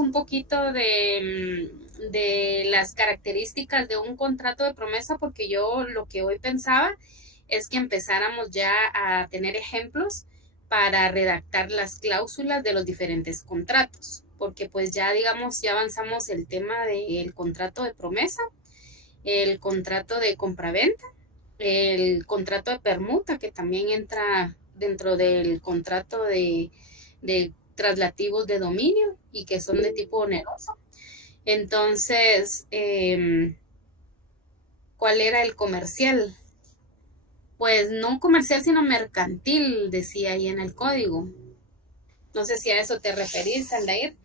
un poquito de las características de un contrato de promesa, porque yo lo que hoy pensaba es que empezáramos ya a tener ejemplos para redactar las cláusulas de los diferentes contratos, porque pues ya digamos, ya avanzamos el tema del contrato de promesa, el contrato de compraventa, el contrato de permuta, que también entra dentro del contrato de traslativos de dominio y que son de tipo oneroso. Entonces, ¿cuál era el comercial? Pues no comercial, sino mercantil, decía ahí en el código. No sé si a eso te referís, Aldair.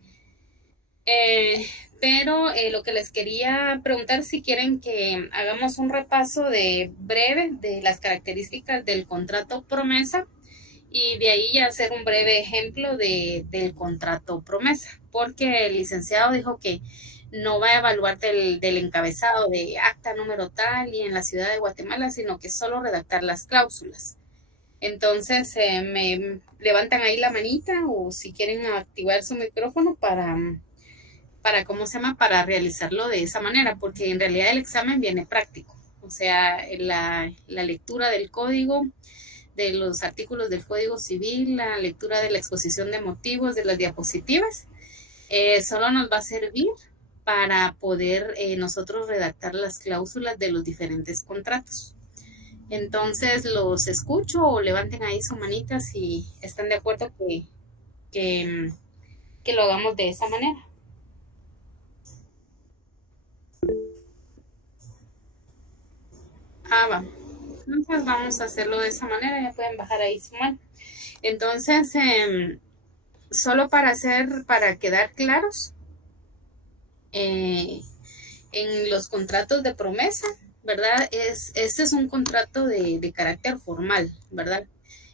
Eh, pero lo que les quería preguntar, si quieren que hagamos un repaso de breve de las características del contrato promesa y de ahí ya hacer un breve ejemplo del contrato promesa, porque el licenciado dijo que no va a evaluar del encabezado de acta número tal y en la ciudad de Guatemala, sino que solo redactar las cláusulas. Entonces, me levantan ahí la manita o si quieren activar su micrófono ¿cómo se llama? Para realizarlo de esa manera, porque en realidad el examen viene práctico. O sea, la lectura del código, de los artículos del Código Civil, la lectura de la exposición de motivos, de las diapositivas, solo nos va a servir para poder nosotros redactar las cláusulas de los diferentes contratos. Entonces, los escucho o levanten ahí su manita si están de acuerdo que, que lo hagamos de esa manera. Va. Entonces, vamos a hacerlo de esa manera. Ya pueden bajar ahí su mano. Entonces, solo para quedar claros, eh, en los contratos de promesa, ¿verdad? Este es un contrato de carácter formal, ¿verdad?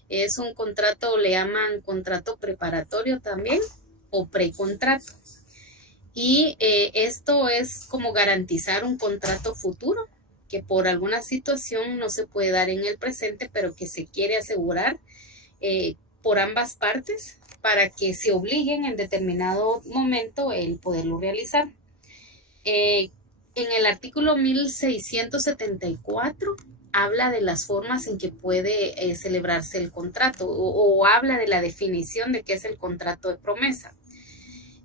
Es un contrato, le llaman contrato preparatorio también o precontrato. Y esto es como garantizar un contrato futuro que por alguna situación no se puede dar en el presente, pero que se quiere asegurar por ambas partes para que se obliguen en determinado momento el poderlo realizar. Eh, en el artículo 1674 habla de las formas en que puede celebrarse el contrato o habla de la definición de qué es el contrato de promesa.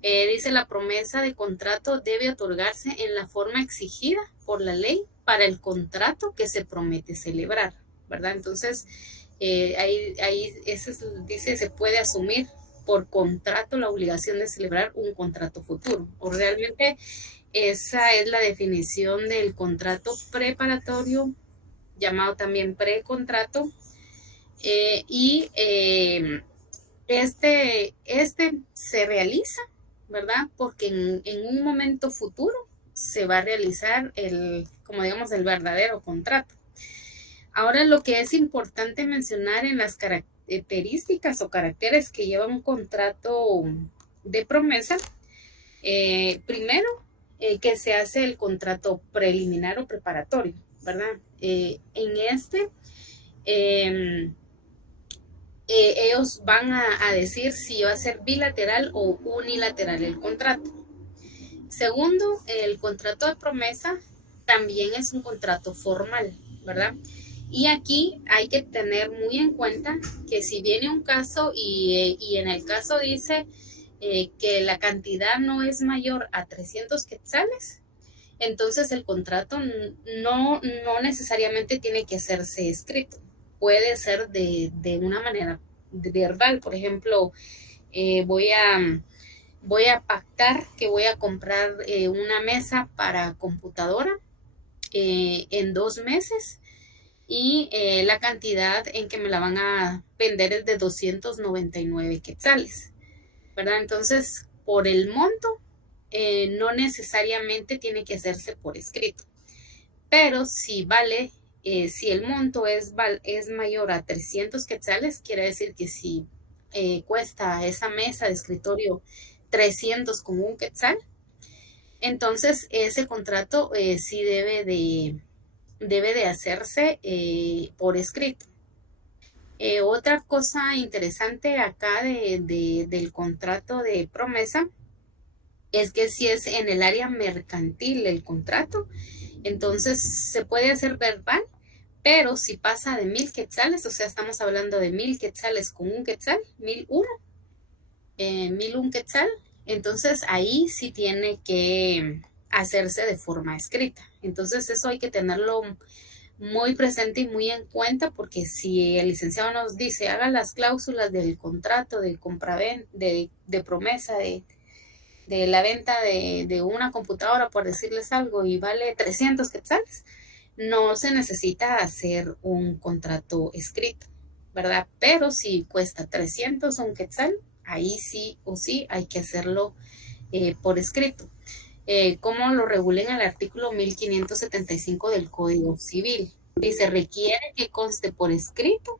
Dice la promesa de contrato debe otorgarse en la forma exigida por la ley para el contrato que se promete celebrar, ¿verdad? Entonces, ahí dice, se puede asumir por contrato la obligación de celebrar un contrato futuro. O realmente esa es la definición del contrato preparatorio, llamado también precontrato, y este se realiza, ¿verdad? Porque en un momento futuro se va a realizar como digamos, el verdadero contrato. Ahora, lo que es importante mencionar en las características o caracteres que lleva un contrato de promesa, primero, que se hace el contrato preliminar o preparatorio, ¿verdad? En este, eh, ellos van a decir si va a ser bilateral o unilateral el contrato. Segundo, el contrato de promesa también es un contrato formal, ¿verdad? Y aquí hay que tener muy en cuenta que si viene un caso y en el caso dice que la cantidad no es mayor a 300 quetzales, entonces el contrato no necesariamente tiene que hacerse escrito. Puede ser de una manera verbal. Por ejemplo, eh, voy a voy a pactar que voy a comprar una mesa para computadora en 2 meses y la cantidad en que me la van a vender es de 299 quetzales, ¿verdad? Entonces, por el monto, no necesariamente tiene que hacerse por escrito, pero si vale, si el monto es mayor a 300 quetzales, quiere decir que si cuesta esa mesa de escritorio 300 con un quetzal, entonces ese contrato sí debe de hacerse por escrito. Otra cosa interesante acá del contrato de promesa es que si es en el área mercantil el contrato, entonces se puede hacer verbal, pero si pasa de 1000 quetzales, o sea, estamos hablando de 1000 quetzales con un quetzal, 1001 entonces ahí sí tiene que hacerse de forma escrita. Entonces eso hay que tenerlo muy presente y muy en cuenta, porque si el licenciado nos dice haga las cláusulas del contrato de compraventa, de promesa, de la venta de una computadora, por decirles algo, y vale 300 quetzales, no se necesita hacer un contrato escrito, ¿verdad? Pero si cuesta 300 un quetzal, ahí sí o sí hay que hacerlo por escrito. Como lo regula en el artículo 1575 del Código Civil. Y se requiere que conste por escrito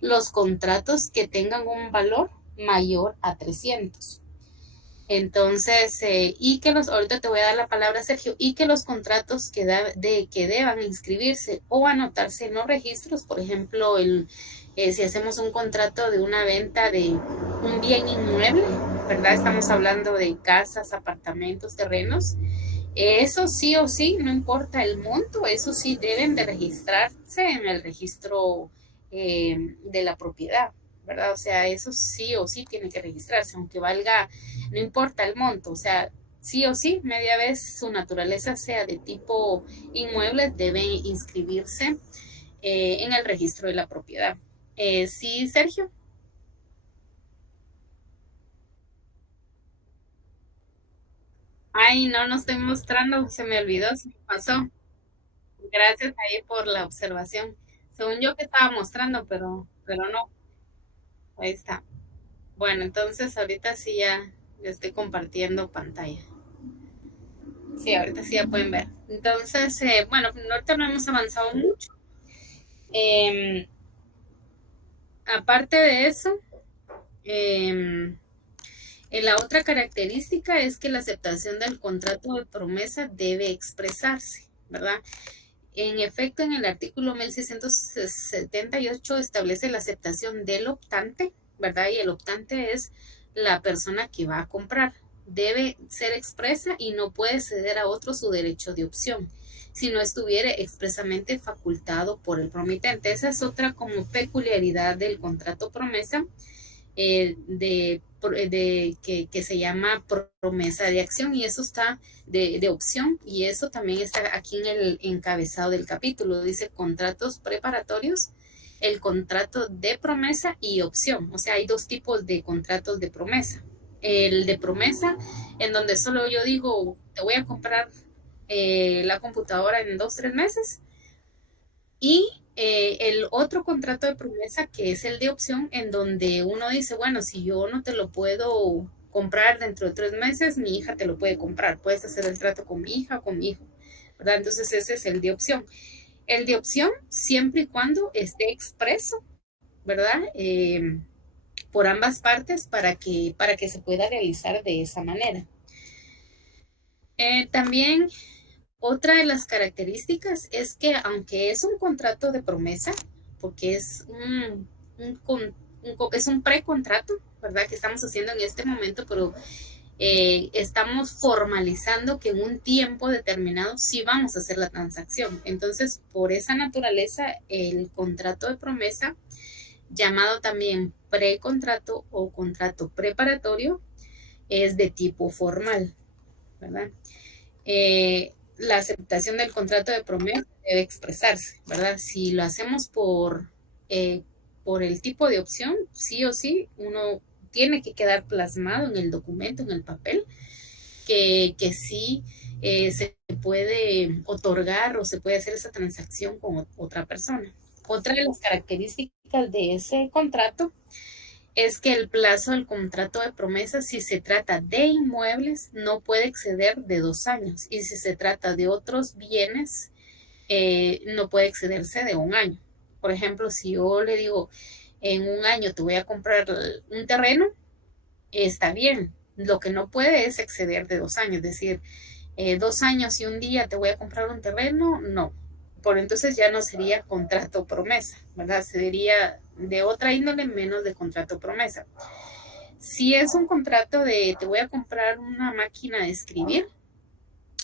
los contratos que tengan un valor mayor a 300. Entonces, y que ahorita te voy a dar la palabra, Sergio, y que los contratos que deban inscribirse o anotarse en los registros, por ejemplo, si hacemos un contrato de una venta de un bien inmueble, ¿verdad? Estamos hablando de casas, apartamentos, terrenos. Eso sí o sí, no importa el monto, eso sí deben de registrarse en el registro de la propiedad, ¿verdad? O sea, eso sí o sí tiene que registrarse, aunque valga, no importa el monto, o sea, sí o sí, media vez su naturaleza sea de tipo inmueble, debe inscribirse en el registro de la propiedad. Sí, Sergio. Ay, no estoy mostrando, se me olvidó, se me pasó. Gracias ahí por la observación. Según yo que estaba mostrando, pero no, ahí está. Bueno, entonces ahorita sí ya estoy compartiendo pantalla. Sí, ahorita sí ya pueden ver. Entonces, bueno, ahorita no hemos avanzado mucho. Eh, Aparte de eso, eh, la otra característica es que la aceptación del contrato de promesa debe expresarse, ¿verdad? En efecto, en el artículo 1678 establece la aceptación del optante, ¿verdad? Y el optante es la persona que va a comprar. Debe ser expresa y no puede ceder a otro su derecho de opción si no estuviera expresamente facultado por el promitente. Esa es otra como peculiaridad del contrato promesa, que se llama promesa de acción, y eso está de opción, y eso también está aquí en el encabezado del capítulo. Dice contratos preparatorios, el contrato de promesa y opción. O sea, hay dos tipos de contratos de promesa. El de promesa, en donde solo yo digo, te voy a comprar la computadora en 2, 3 meses, y el otro contrato de promesa, que es el de opción, en donde uno dice, bueno, si yo no te lo puedo comprar dentro de 3 meses, mi hija te lo puede comprar. Puedes hacer el trato con mi hija o con mi hijo, ¿verdad? Entonces ese es el de opción. El de opción, siempre y cuando esté expreso, ¿verdad? Por ambas partes para que se pueda realizar de esa manera. También otra de las características es que aunque es un contrato de promesa, porque es es un precontrato, ¿verdad? Que estamos haciendo en este momento, pero estamos formalizando que en un tiempo determinado sí vamos a hacer la transacción. Entonces, por esa naturaleza, el contrato de promesa, llamado también precontrato o contrato preparatorio, es de tipo formal, ¿verdad? La aceptación del contrato de promesa debe expresarse, ¿verdad? Si lo hacemos por el tipo de opción, sí o sí, uno tiene que quedar plasmado en el documento, en el papel, que sí se puede otorgar o se puede hacer esa transacción con otra persona. Otra de las características de ese contrato es que el plazo del contrato de promesa, si se trata de inmuebles, no puede exceder de 2 años, y si se trata de otros bienes, no puede excederse de un año. Por ejemplo, si yo le digo, en un año te voy a comprar un terreno, está bien. Lo que no puede es exceder de 2 años, es decir, 2 años y un día te voy a comprar un terreno, no. Por entonces ya no sería contrato promesa, ¿verdad? Sería de otra índole, menos de contrato promesa. Si es un contrato de te voy a comprar una máquina de escribir,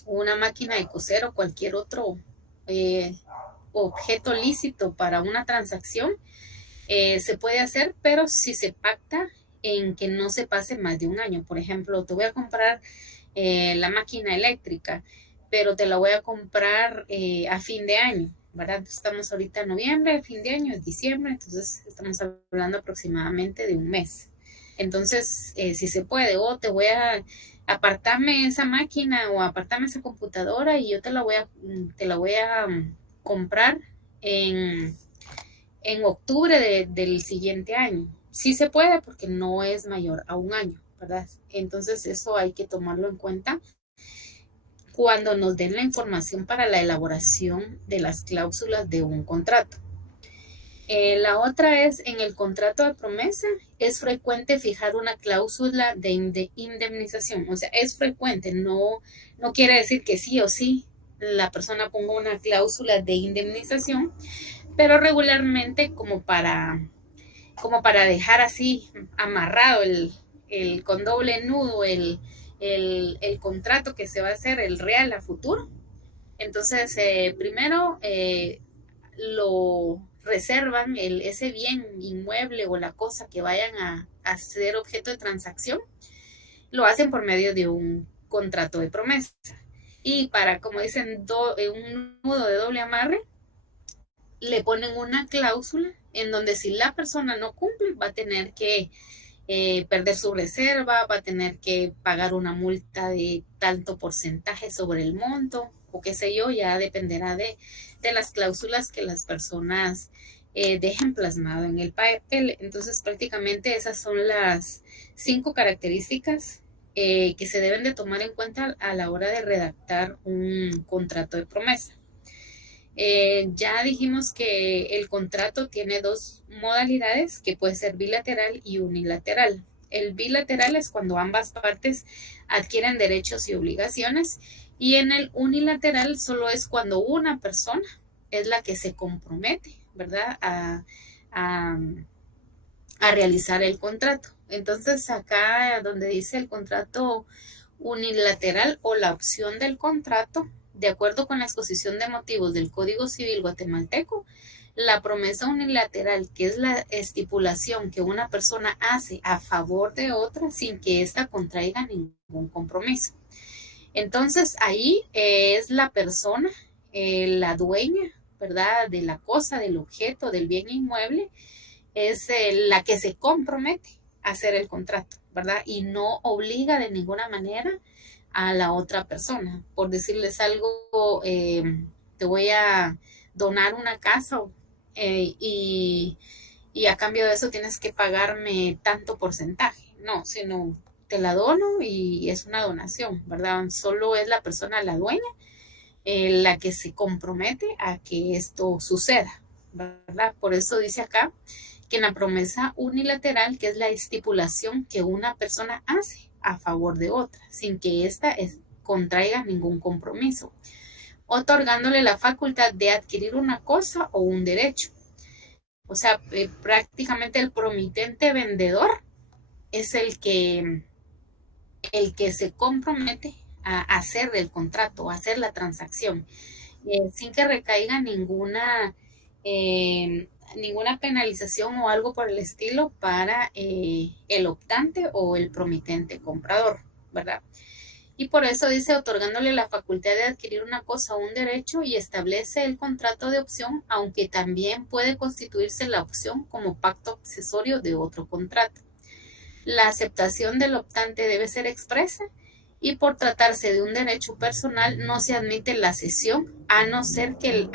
una máquina de coser o cualquier otro eh, objeto lícito para una transacción, se puede hacer, pero si se pacta en que no se pase más de un año. Por ejemplo, te voy a comprar la máquina eléctrica, pero te la voy a comprar a fin de año, ¿verdad? Estamos ahorita en noviembre, fin de año es diciembre, entonces estamos hablando aproximadamente de un mes. Entonces, si se puede, o te voy a apartarme esa máquina o apartarme esa computadora y yo te la voy a comprar en, en octubre del siguiente año. Sí se puede porque no es mayor a un año, ¿verdad? Entonces eso hay que tomarlo en cuenta cuando nos den la información para la elaboración de las cláusulas de un contrato. La otra es, en el contrato de promesa, es frecuente fijar una cláusula de indemnización. O sea, es frecuente, no quiere decir que sí o sí la persona ponga una cláusula de indemnización, pero regularmente como para dejar así amarrado con doble nudo el contrato que se va a hacer, el real a futuro. Entonces, primero lo reservan ese bien inmueble o la cosa que vayan a ser objeto de transacción, lo hacen por medio de un contrato de promesa. Y para, como dicen, un nudo de doble amarre, le ponen una cláusula en donde si la persona no cumple, va a tener que perder su reserva, va a tener que pagar una multa de tanto porcentaje sobre el monto, o qué sé yo, ya dependerá de las cláusulas que las personas dejen plasmado en el papel. Entonces, prácticamente esas son las 5 características que se deben de tomar en cuenta a la hora de redactar un contrato de promesa. Ya dijimos que el contrato tiene 2 modalidades, que puede ser bilateral y unilateral. El bilateral es cuando ambas partes adquieren derechos y obligaciones, y en el unilateral solo es cuando una persona es la que se compromete, ¿verdad? A, a realizar el contrato. Entonces, acá donde dice el contrato unilateral o la opción del contrato, de acuerdo con la exposición de motivos del Código Civil guatemalteco, la promesa unilateral, que es la estipulación que una persona hace a favor de otra sin que ésta contraiga ningún compromiso. Entonces, ahí es la persona, la dueña, ¿verdad? De la cosa, del objeto, del bien inmueble, es la que se compromete a hacer el contrato, ¿verdad? Y no obliga de ninguna manera a la otra persona. Por decirles algo, te voy a donar una casa y a cambio de eso tienes que pagarme tanto porcentaje. No, sino te la dono y es una donación, ¿verdad? Solo es la persona, la dueña, la que se compromete a que esto suceda, ¿verdad? Por eso dice acá que en la promesa unilateral, que es la estipulación que una persona hace a favor de otra, sin que ésta contraiga ningún compromiso, otorgándole la facultad de adquirir una cosa o un derecho. O sea, prácticamente el promitente vendedor es el que se compromete a hacer el contrato, a hacer la transacción, sin que recaiga ninguna penalización o algo por el estilo para el optante o el promitente comprador, ¿verdad? Y por eso dice otorgándole la facultad de adquirir una cosa o un derecho, y establece el contrato de opción, aunque también puede constituirse la opción como pacto accesorio de otro contrato. La aceptación del optante debe ser expresa, y por tratarse de un derecho personal no se admite la cesión a no ser que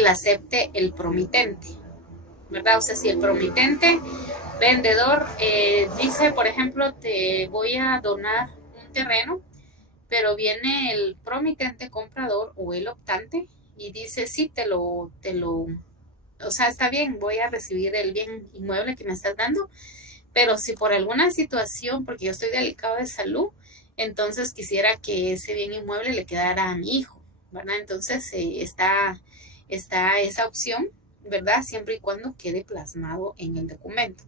la acepte el promitente, ¿verdad? O sea, si el promitente vendedor dice, por ejemplo, te voy a donar un terreno, pero viene el promitente comprador o el optante y dice, sí, o sea, está bien, voy a recibir el bien inmueble que me estás dando, pero si por alguna situación, porque yo estoy delicado de salud, entonces quisiera que ese bien inmueble le quedara a mi hijo, ¿verdad? Entonces está esa opción, ¿verdad? Siempre y cuando quede plasmado en el documento.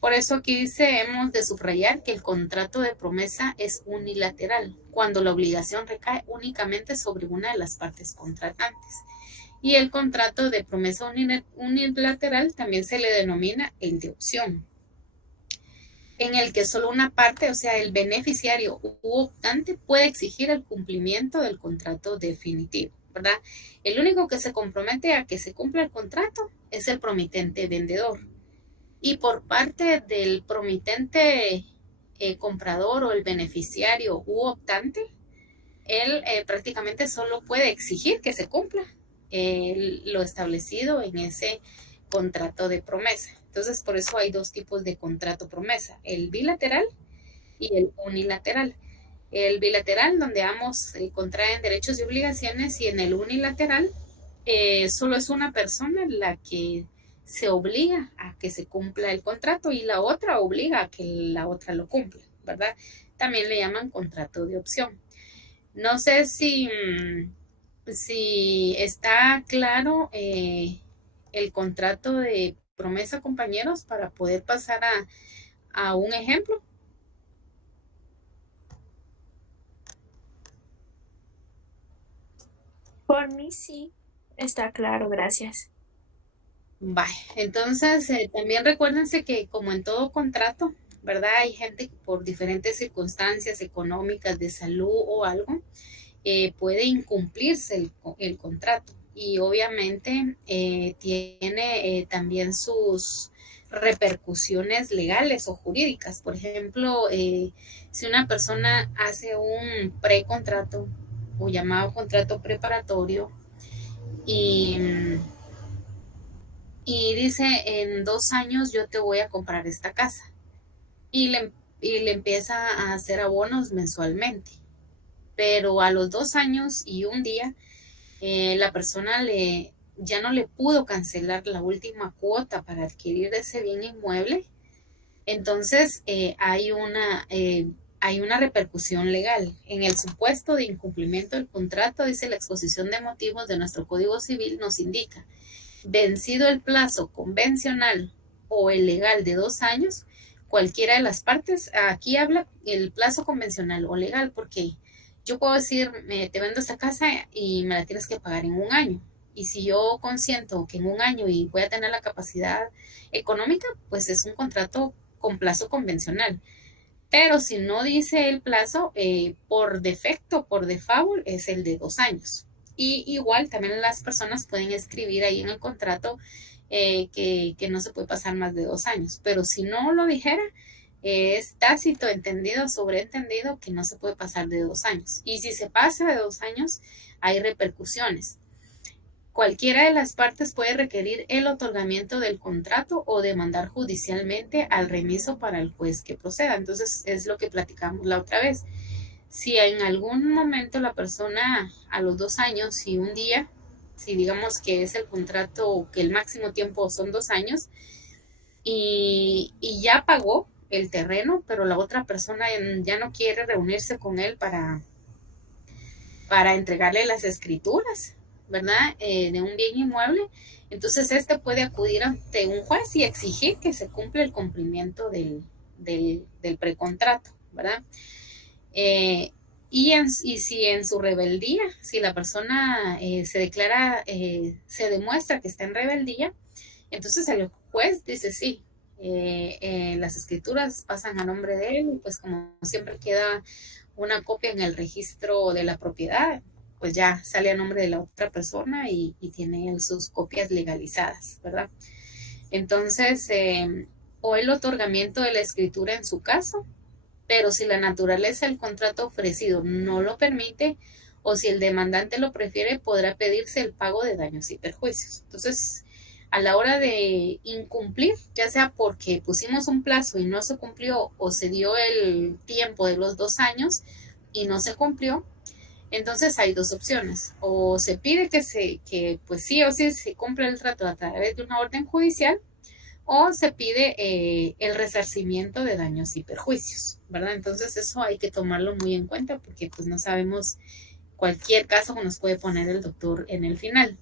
Por eso aquí dice, hemos de subrayar que el contrato de promesa es unilateral, cuando la obligación recae únicamente sobre una de las partes contratantes. Y el contrato de promesa unilateral también se le denomina el de opción, en el que solo una parte, o sea, el beneficiario u optante, puede exigir el cumplimiento del contrato definitivo, ¿verdad? El único que se compromete a que se cumpla el contrato es el promitente vendedor. Y por parte del promitente comprador o el beneficiario u optante, él prácticamente solo puede exigir que se cumpla lo establecido en ese contrato de promesa. Entonces, por eso hay dos tipos de contrato promesa, el bilateral y el unilateral. El bilateral, donde ambos contraen derechos y obligaciones, y en el unilateral, solo es una persona la que se obliga a que se cumpla el contrato y la otra obliga a que la otra lo cumpla, ¿verdad? También le llaman contrato de opción. No sé si está claro el contrato de promesa, compañeros, para poder pasar a un ejemplo. Por mí sí, está claro, gracias. Vale, entonces también recuérdense que como en todo contrato, ¿verdad? Hay gente que por diferentes circunstancias económicas, de salud o algo, puede incumplirse el contrato y obviamente tiene también sus repercusiones legales o jurídicas. Por ejemplo, si una persona hace un precontrato o llamado contrato preparatorio y y dice, en 2 años yo te voy a comprar esta casa. Y le empieza a hacer abonos mensualmente. Pero a los 2 años y un día, la persona ya no le pudo cancelar la última cuota para adquirir ese bien inmueble. Entonces, hay una repercusión legal. En el supuesto de incumplimiento del contrato, dice la exposición de motivos de nuestro Código Civil, nos indica: vencido el plazo convencional o el legal de 2 años, cualquiera de las partes, aquí habla el plazo convencional o legal, porque yo puedo decir, te vendo esta casa y me la tienes que pagar en un año. Y si yo consiento que en un año y voy a tener la capacidad económica, pues es un contrato con plazo convencional. Pero si no dice el plazo, por defecto, por default, es el de 2 años. Y igual también las personas pueden escribir ahí en el contrato que no se puede pasar más de 2 años. Pero si no lo dijera, es tácito, entendido, sobreentendido que no se puede pasar de 2 años. Y si se pasa de 2 años, hay repercusiones. Cualquiera de las partes puede requerir el otorgamiento del contrato o demandar judicialmente al remiso para el juez que proceda. Entonces, es lo que platicamos la otra vez. Si en algún momento la persona a los 2 años y un día, si digamos que es el contrato, que el máximo tiempo son 2 años, y ya pagó el terreno, pero la otra persona ya no quiere reunirse con él para entregarle las escrituras, ¿verdad? De un bien inmueble, entonces este puede acudir ante un juez y exigir que se cumpla el cumplimiento del precontrato, ¿verdad? Eh, y si en su rebeldía, si la persona se declara, se demuestra que está en rebeldía, entonces el juez dice sí, las escrituras pasan a nombre de él y pues como siempre queda una copia en el registro de la propiedad, pues ya sale a nombre de la otra persona y tiene sus copias legalizadas, ¿verdad? Entonces, o el otorgamiento de la escritura en su caso, pero si la naturaleza del contrato ofrecido no lo permite o si el demandante lo prefiere, podrá pedirse el pago de daños y perjuicios. Entonces, a la hora de incumplir, ya sea porque pusimos un plazo y no se cumplió o se dio el tiempo de los 2 años y no se cumplió, entonces hay dos opciones: o se pide que pues sí o sí se cumpla el trato a través de una orden judicial, o se pide el resarcimiento de daños y perjuicios, ¿verdad? Entonces eso hay que tomarlo muy en cuenta porque pues no sabemos cualquier caso que nos puede poner el doctor en el final.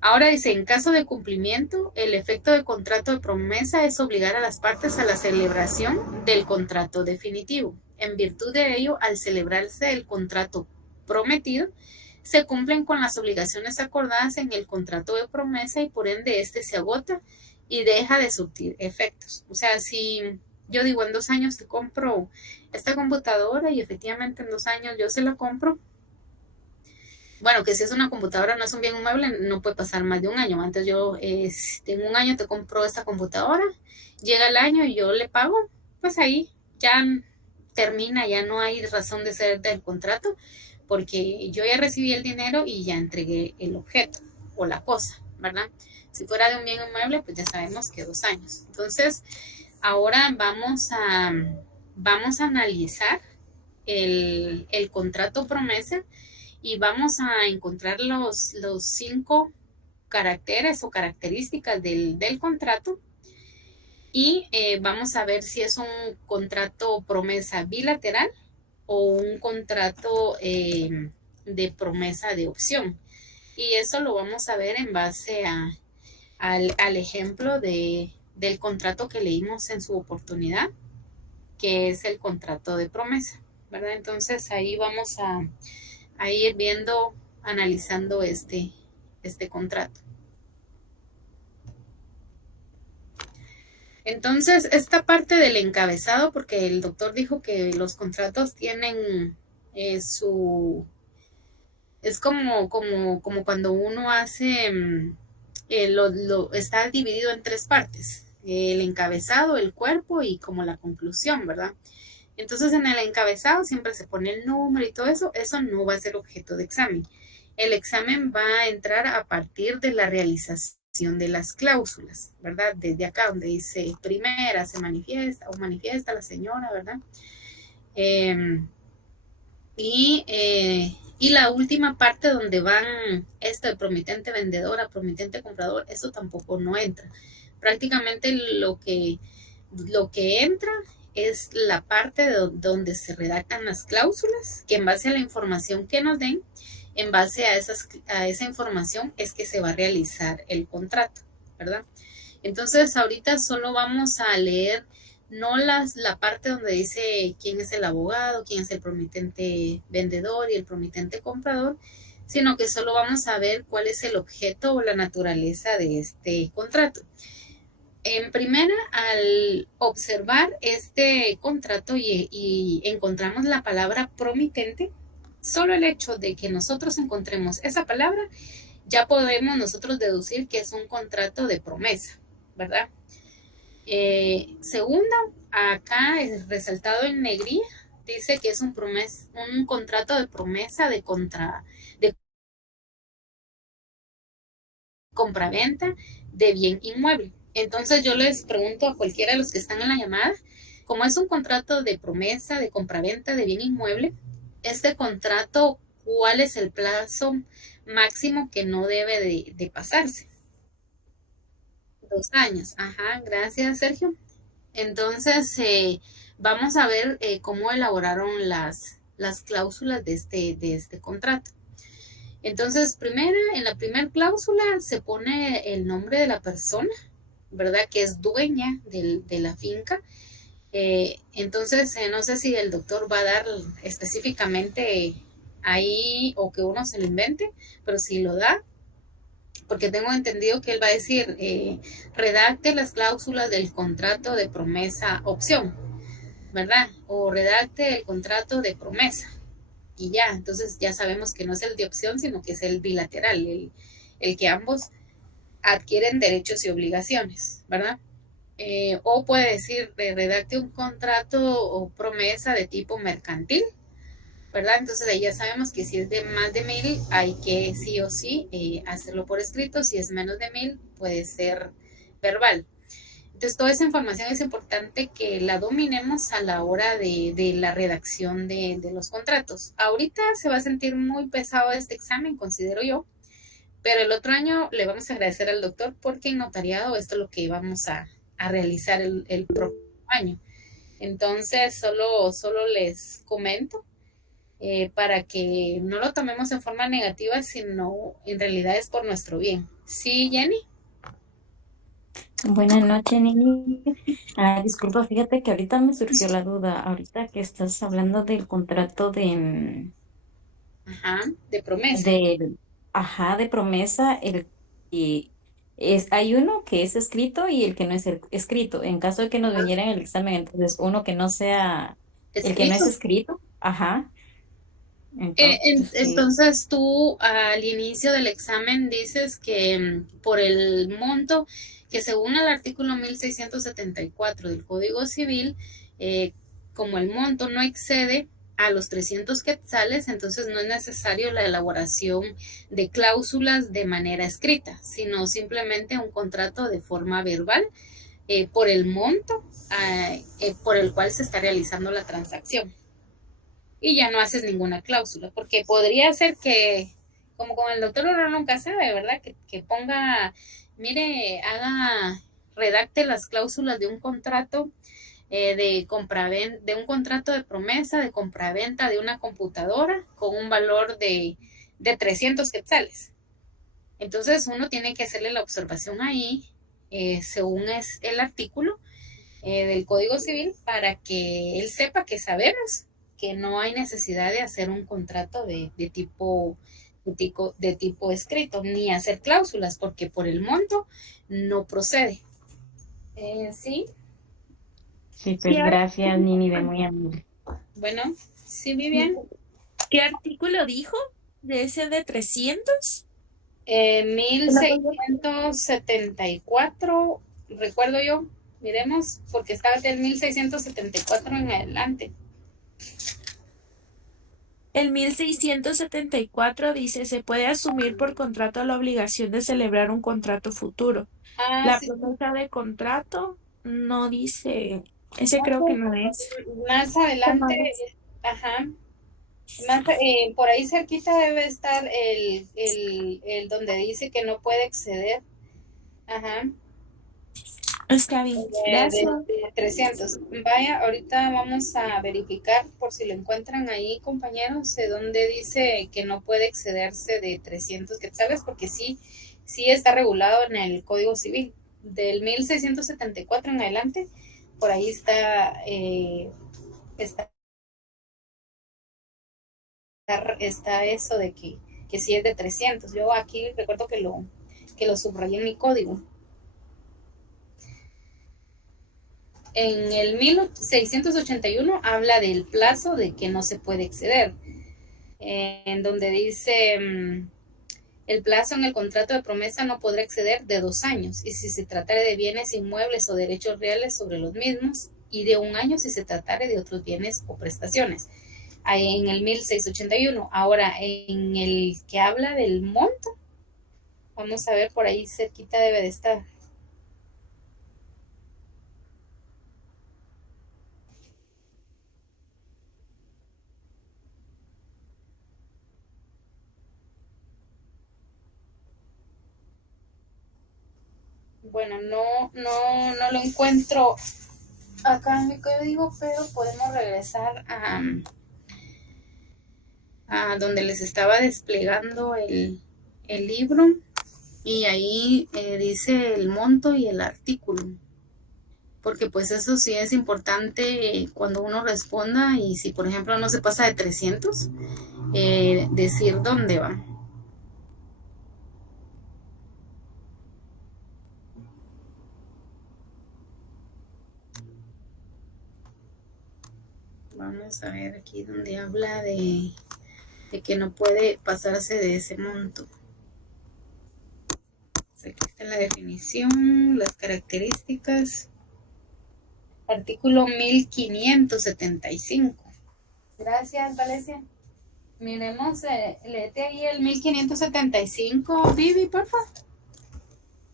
Ahora dice, en caso de cumplimiento, el efecto del contrato de promesa es obligar a las partes a la celebración del contrato definitivo. En virtud de ello, al celebrarse el contrato prometido, se cumplen con las obligaciones acordadas en el contrato de promesa y por ende este se agota y deja de surtir efectos. O sea, si yo digo en 2 años te compro esta computadora y efectivamente en 2 años yo se la compro, bueno, que si es una computadora, no es un bien inmueble, no puede pasar más de un año. Antes yo, en un año te compro esta computadora, llega el año y yo le pago, pues ahí ya termina, ya no hay razón de ser del contrato, porque yo ya recibí el dinero y ya entregué el objeto o la cosa, ¿verdad? Si fuera de un bien inmueble, pues ya sabemos que 2 años. Entonces, ahora vamos a analizar el contrato promesa y vamos a encontrar los 5 caracteres o características del contrato y vamos a ver si es un contrato promesa bilateral o un contrato de promesa de opción. Y eso lo vamos a ver en base al ejemplo del contrato que leímos en su oportunidad, que es el contrato de promesa, ¿verdad? Entonces ahí vamos a ir viendo, analizando este contrato. Entonces, esta parte del encabezado, porque el doctor dijo que los contratos tienen su... Es como cuando uno hace, está dividido en 3 partes, el encabezado, el cuerpo y como la conclusión, ¿verdad? Entonces en el encabezado siempre se pone el número y todo eso, eso no va a ser objeto de examen. El examen va a entrar a partir de la realización de las cláusulas, ¿verdad? Desde acá donde dice primera se manifiesta o manifiesta la señora, ¿verdad? Y la última parte donde van esto de promitente vendedor a promitente comprador, eso tampoco no entra. Prácticamente lo que entra es la parte donde se redactan las cláusulas, que en base a la información que nos den, en base a esa información es que se va a realizar el contrato, ¿verdad? Entonces ahorita solo vamos a leer no la parte donde dice quién es el abogado, quién es el promitente vendedor y el promitente comprador, sino que solo vamos a ver cuál es el objeto o la naturaleza de este contrato. En primera, al observar este contrato y encontramos la palabra promitente, solo el hecho de que nosotros encontremos esa palabra, ya podemos nosotros deducir que es un contrato de promesa, ¿verdad? Segunda, acá es resaltado en negrilla, dice que es un contrato de promesa de compraventa de bien inmueble. Entonces yo les pregunto a cualquiera de los que están en la llamada, como es un contrato de promesa de compraventa de bien inmueble, este contrato, ¿cuál es el plazo máximo que no debe de pasarse? 2 años. Ajá, gracias, Sergio. Entonces, vamos a ver cómo elaboraron las cláusulas de este contrato. Entonces, en la primera cláusula se pone el nombre de la persona, ¿verdad? Que es dueña de la finca. Entonces, no sé si el doctor va a dar específicamente ahí o que uno se lo invente, pero si lo da, porque tengo entendido que él va a decir, redacte las cláusulas del contrato de promesa opción, ¿verdad? O redacte el contrato de promesa. Y ya, entonces ya sabemos que no es el de opción, sino que es el bilateral, el que ambos adquieren derechos y obligaciones, ¿verdad? O puede decir, redacte un contrato o promesa de tipo mercantil, ¿verdad? Entonces ahí ya sabemos que si es de más de 1000, hay que sí o sí hacerlo por escrito. Si es menos de 1000, puede ser verbal. Entonces, toda esa información es importante que la dominemos a la hora de la redacción de los contratos. Ahorita se va a sentir muy pesado este examen, considero yo, pero el otro año le vamos a agradecer al doctor porque en notariado esto es lo que vamos a realizar el próximo año. Entonces, solo les comento para que no lo tomemos en forma negativa, sino en realidad es por nuestro bien. Sí, Jenny. Buenas noches, Nini. Disculpa, fíjate que ahorita me surgió la duda, ahorita que estás hablando del contrato Ajá, de promesa. del, ajá, de promesa, y hay uno que es escrito y el que no es escrito. En caso de que nos viniera en el examen, entonces uno que no sea, el que no es Escrito. escrito, ajá, entonces sí. Entonces tú al inicio del examen dices que por el monto que según el artículo 1674 del Código Civil, eh, como el monto no excede a los 300 quetzales, entonces no es necesario la elaboración de cláusulas de manera escrita, sino simplemente un contrato de forma verbal por el monto por el cual se está realizando la transacción y ya no haces ninguna cláusula, porque podría ser que, como con el doctor uno nunca sabe, ¿verdad? Que ponga, mire, redacte las cláusulas de un contrato de compraventa, de un contrato de promesa de compraventa de una computadora con un valor de 300 quetzales. Entonces uno tiene que hacerle la observación ahí, según es el artículo, del Código Civil para que él sepa que sabemos que no hay necesidad de hacer un contrato de tipo escrito, ni hacer cláusulas, porque por el monto no procede. Sí, Sí, ¿Qué pues gracias, artículo, Nini, de muy amable. bueno, sí, Vivian. qué artículo dijo de ese de 300? Mil seiscientos setenta y cuatro recuerdo yo, miremos, porque estaba del 1674 en adelante. El 1674 dice, se puede asumir por contrato la obligación de celebrar un contrato futuro. Ah, La sí, promesa de contrato no dice, ese creo que no es. más adelante, ajá, más, por ahí cerquita debe estar el donde dice que no puede exceder, ajá, Está bien, gracias. de 300. Vaya, ahorita vamos a verificar por si lo encuentran ahí, compañeros, de donde dice que no puede excederse de 300 quetzales, porque sí, sí está regulado en el Código Civil. Del 1674 en adelante, por ahí está está eso de que sí es de 300. Yo aquí recuerdo que lo subrayé en mi código. En el 1681 habla del plazo de que no se puede exceder, en donde dice el plazo en el contrato de promesa no podrá exceder de 2 años, y si se tratare de bienes inmuebles o derechos reales sobre los mismos, y de 1 año si se tratare de otros bienes o prestaciones. Ahí en el 1681. Ahora, en el que habla del monto, vamos a ver, por ahí cerquita debe de estar. Bueno, no lo encuentro acá en mi código, pero podemos regresar a donde les estaba desplegando el libro y ahí dice el monto y el artículo. Porque pues eso sí es importante cuando uno responda y si por ejemplo no se pasa de 300, decir dónde va. Vamos a ver aquí donde habla de que no puede pasarse de ese monto. Aquí está la definición, las características. Artículo 1575. Gracias, Valencia. Miremos, léete ahí el 1575, Vivi, por favor.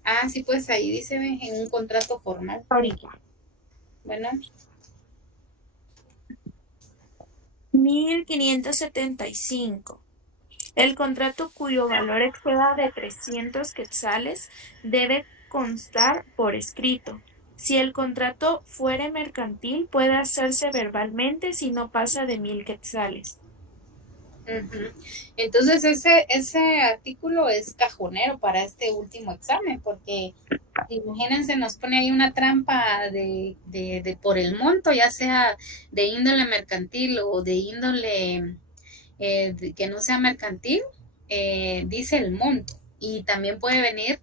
Ah, sí, pues ahí dice en un contrato formal. Ahorita. Bueno, 1575. El contrato cuyo valor exceda de 300 quetzales debe constar por escrito. Si el contrato fuere mercantil, puede hacerse verbalmente si no pasa de 1000 quetzales. Ujú. Entonces ese artículo es cajonero para este último examen, porque imagínense, nos pone ahí una trampa de por el monto, ya sea de índole mercantil o de índole que no sea mercantil, dice el monto. Y también puede venir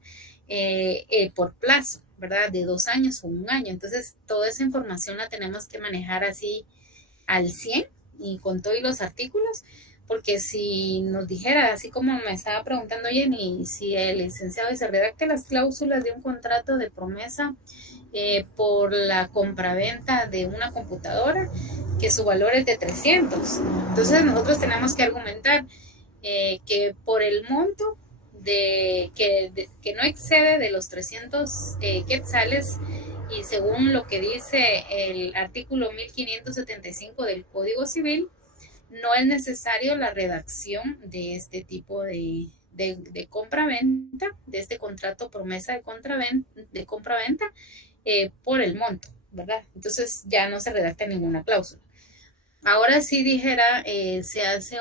por plazo, ¿verdad? De 2 años o un año. Entonces, toda esa información la tenemos que manejar así al 100 y con todos los artículos, porque si nos dijera, así como me estaba preguntando Jenny, si el licenciado se redacte las cláusulas de un contrato de promesa por la compraventa de una computadora, que su valor es de 300. Entonces nosotros tenemos que argumentar que por el monto que no excede de los 300 quetzales y según lo que dice el artículo 1575 del Código Civil, no es necesario la redacción de este tipo de compra-venta, de este contrato promesa de compra-venta por el monto, ¿verdad? Entonces ya no se redacta ninguna cláusula. Ahora sí dijera, se hace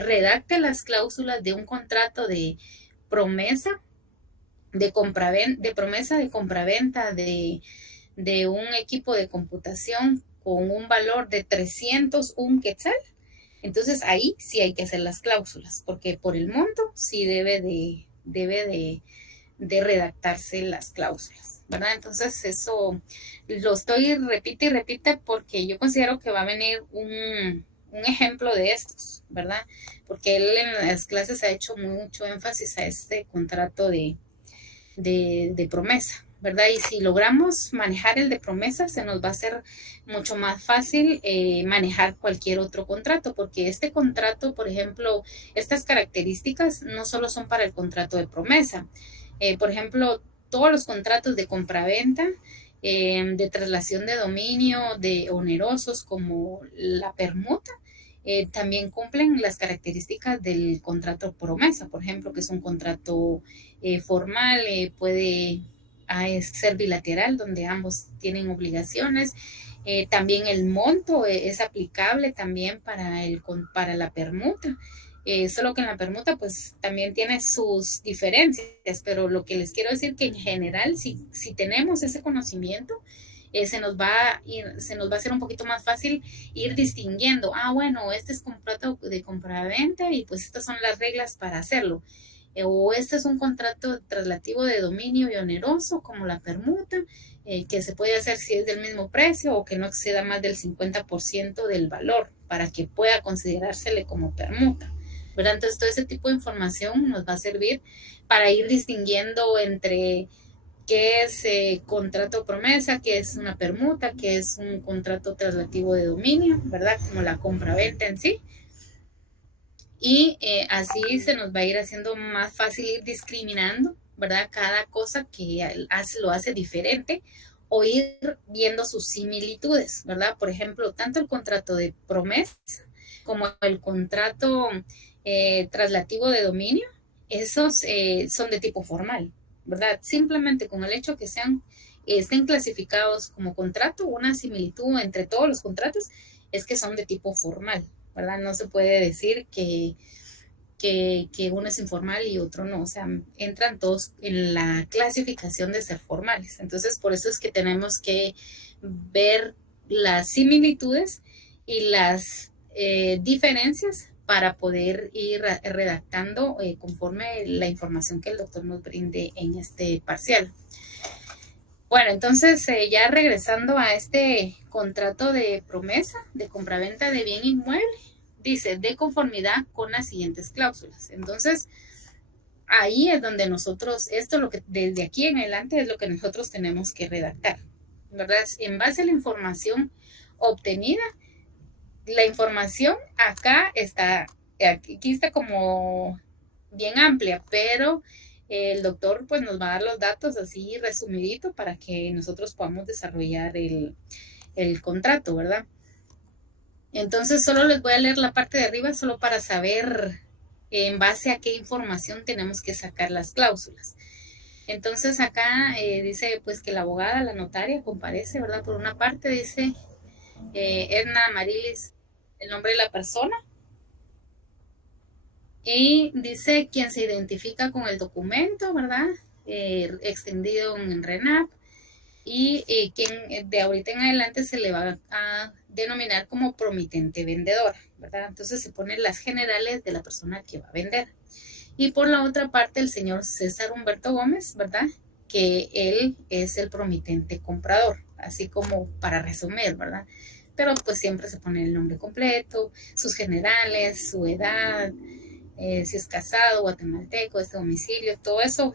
redacte las cláusulas de un contrato de promesa de promesa de compraventa de un equipo de computación con un valor de 301 quetzal. Entonces ahí sí hay que hacer las cláusulas, porque por el monto sí debe de redactarse las cláusulas, ¿verdad? Entonces eso lo estoy repite y repite porque yo considero que va a venir un ejemplo de estos, ¿verdad? Porque él en las clases ha hecho mucho énfasis a este contrato de promesa, ¿verdad? Y si logramos manejar el de promesa, se nos va a hacer mucho más fácil manejar cualquier otro contrato, porque este contrato, por ejemplo, estas características no solo son para el contrato de promesa. Por ejemplo, todos los contratos de compraventa, de traslación de dominio, de onerosos como la permuta, también cumplen las características del contrato promesa, por ejemplo, que es un contrato formal, puede ser bilateral, donde ambos tienen obligaciones. También el monto es aplicable también para la permuta. Solo que en la permuta pues también tiene sus diferencias, pero lo que les quiero decir que en general si tenemos ese conocimiento, se nos va a hacer un poquito más fácil ir distinguiendo, bueno, este es contrato de compraventa y pues estas son las reglas para hacerlo. O este es un contrato traslativo de dominio y oneroso, como la permuta, que se puede hacer si es del mismo precio o que no exceda más del 50% del valor para que pueda considerársele como permuta, ¿verdad? Entonces, todo ese tipo de información nos va a servir para ir distinguiendo entre qué es contrato promesa, qué es una permuta, qué es un contrato traslativo de dominio, ¿verdad? Como la compra-venta en sí. Y así se nos va a ir haciendo más fácil ir discriminando, ¿verdad? Cada cosa que lo hace diferente o ir viendo sus similitudes, ¿verdad? Por ejemplo, tanto el contrato de promesa como el contrato traslativo de dominio, esos son de tipo formal, ¿verdad? Simplemente con el hecho que estén clasificados como contrato, una similitud entre todos los contratos es que son de tipo formal, ¿verdad? No se puede decir que uno es informal y otro no, o sea, entran todos en la clasificación de ser formales. Entonces, por eso es que tenemos que ver las similitudes y las diferencias para poder ir redactando conforme la información que el doctor nos brinde en este parcial. Bueno, entonces ya regresando a este contrato de promesa de compraventa de bien inmueble, dice de conformidad con las siguientes cláusulas. Entonces, ahí es donde nosotros, esto lo que desde aquí en adelante es lo que nosotros tenemos que redactar, ¿verdad? En base a la información obtenida, la información acá está, aquí está como bien amplia, pero el doctor pues nos va a dar los datos así resumidito para que nosotros podamos desarrollar el contrato, ¿verdad? Entonces solo les voy a leer la parte de arriba solo para saber en base a qué información tenemos que sacar las cláusulas. Entonces acá dice pues que la abogada, la notaria comparece, ¿verdad? Por una parte dice Edna Marilis el nombre de la persona. Y dice quien se identifica con el documento, ¿verdad? Extendido en RENAP. Y quien de ahorita en adelante se le va a denominar como promitente vendedora, ¿verdad? Entonces se ponen las generales de la persona que va a vender. Y por la otra parte, el señor César Humberto Gómez, ¿verdad? Que él es el promitente comprador, así como para resumir, ¿verdad? Pero pues siempre se pone el nombre completo, sus generales, su edad, si es casado, guatemalteco, este domicilio, todo eso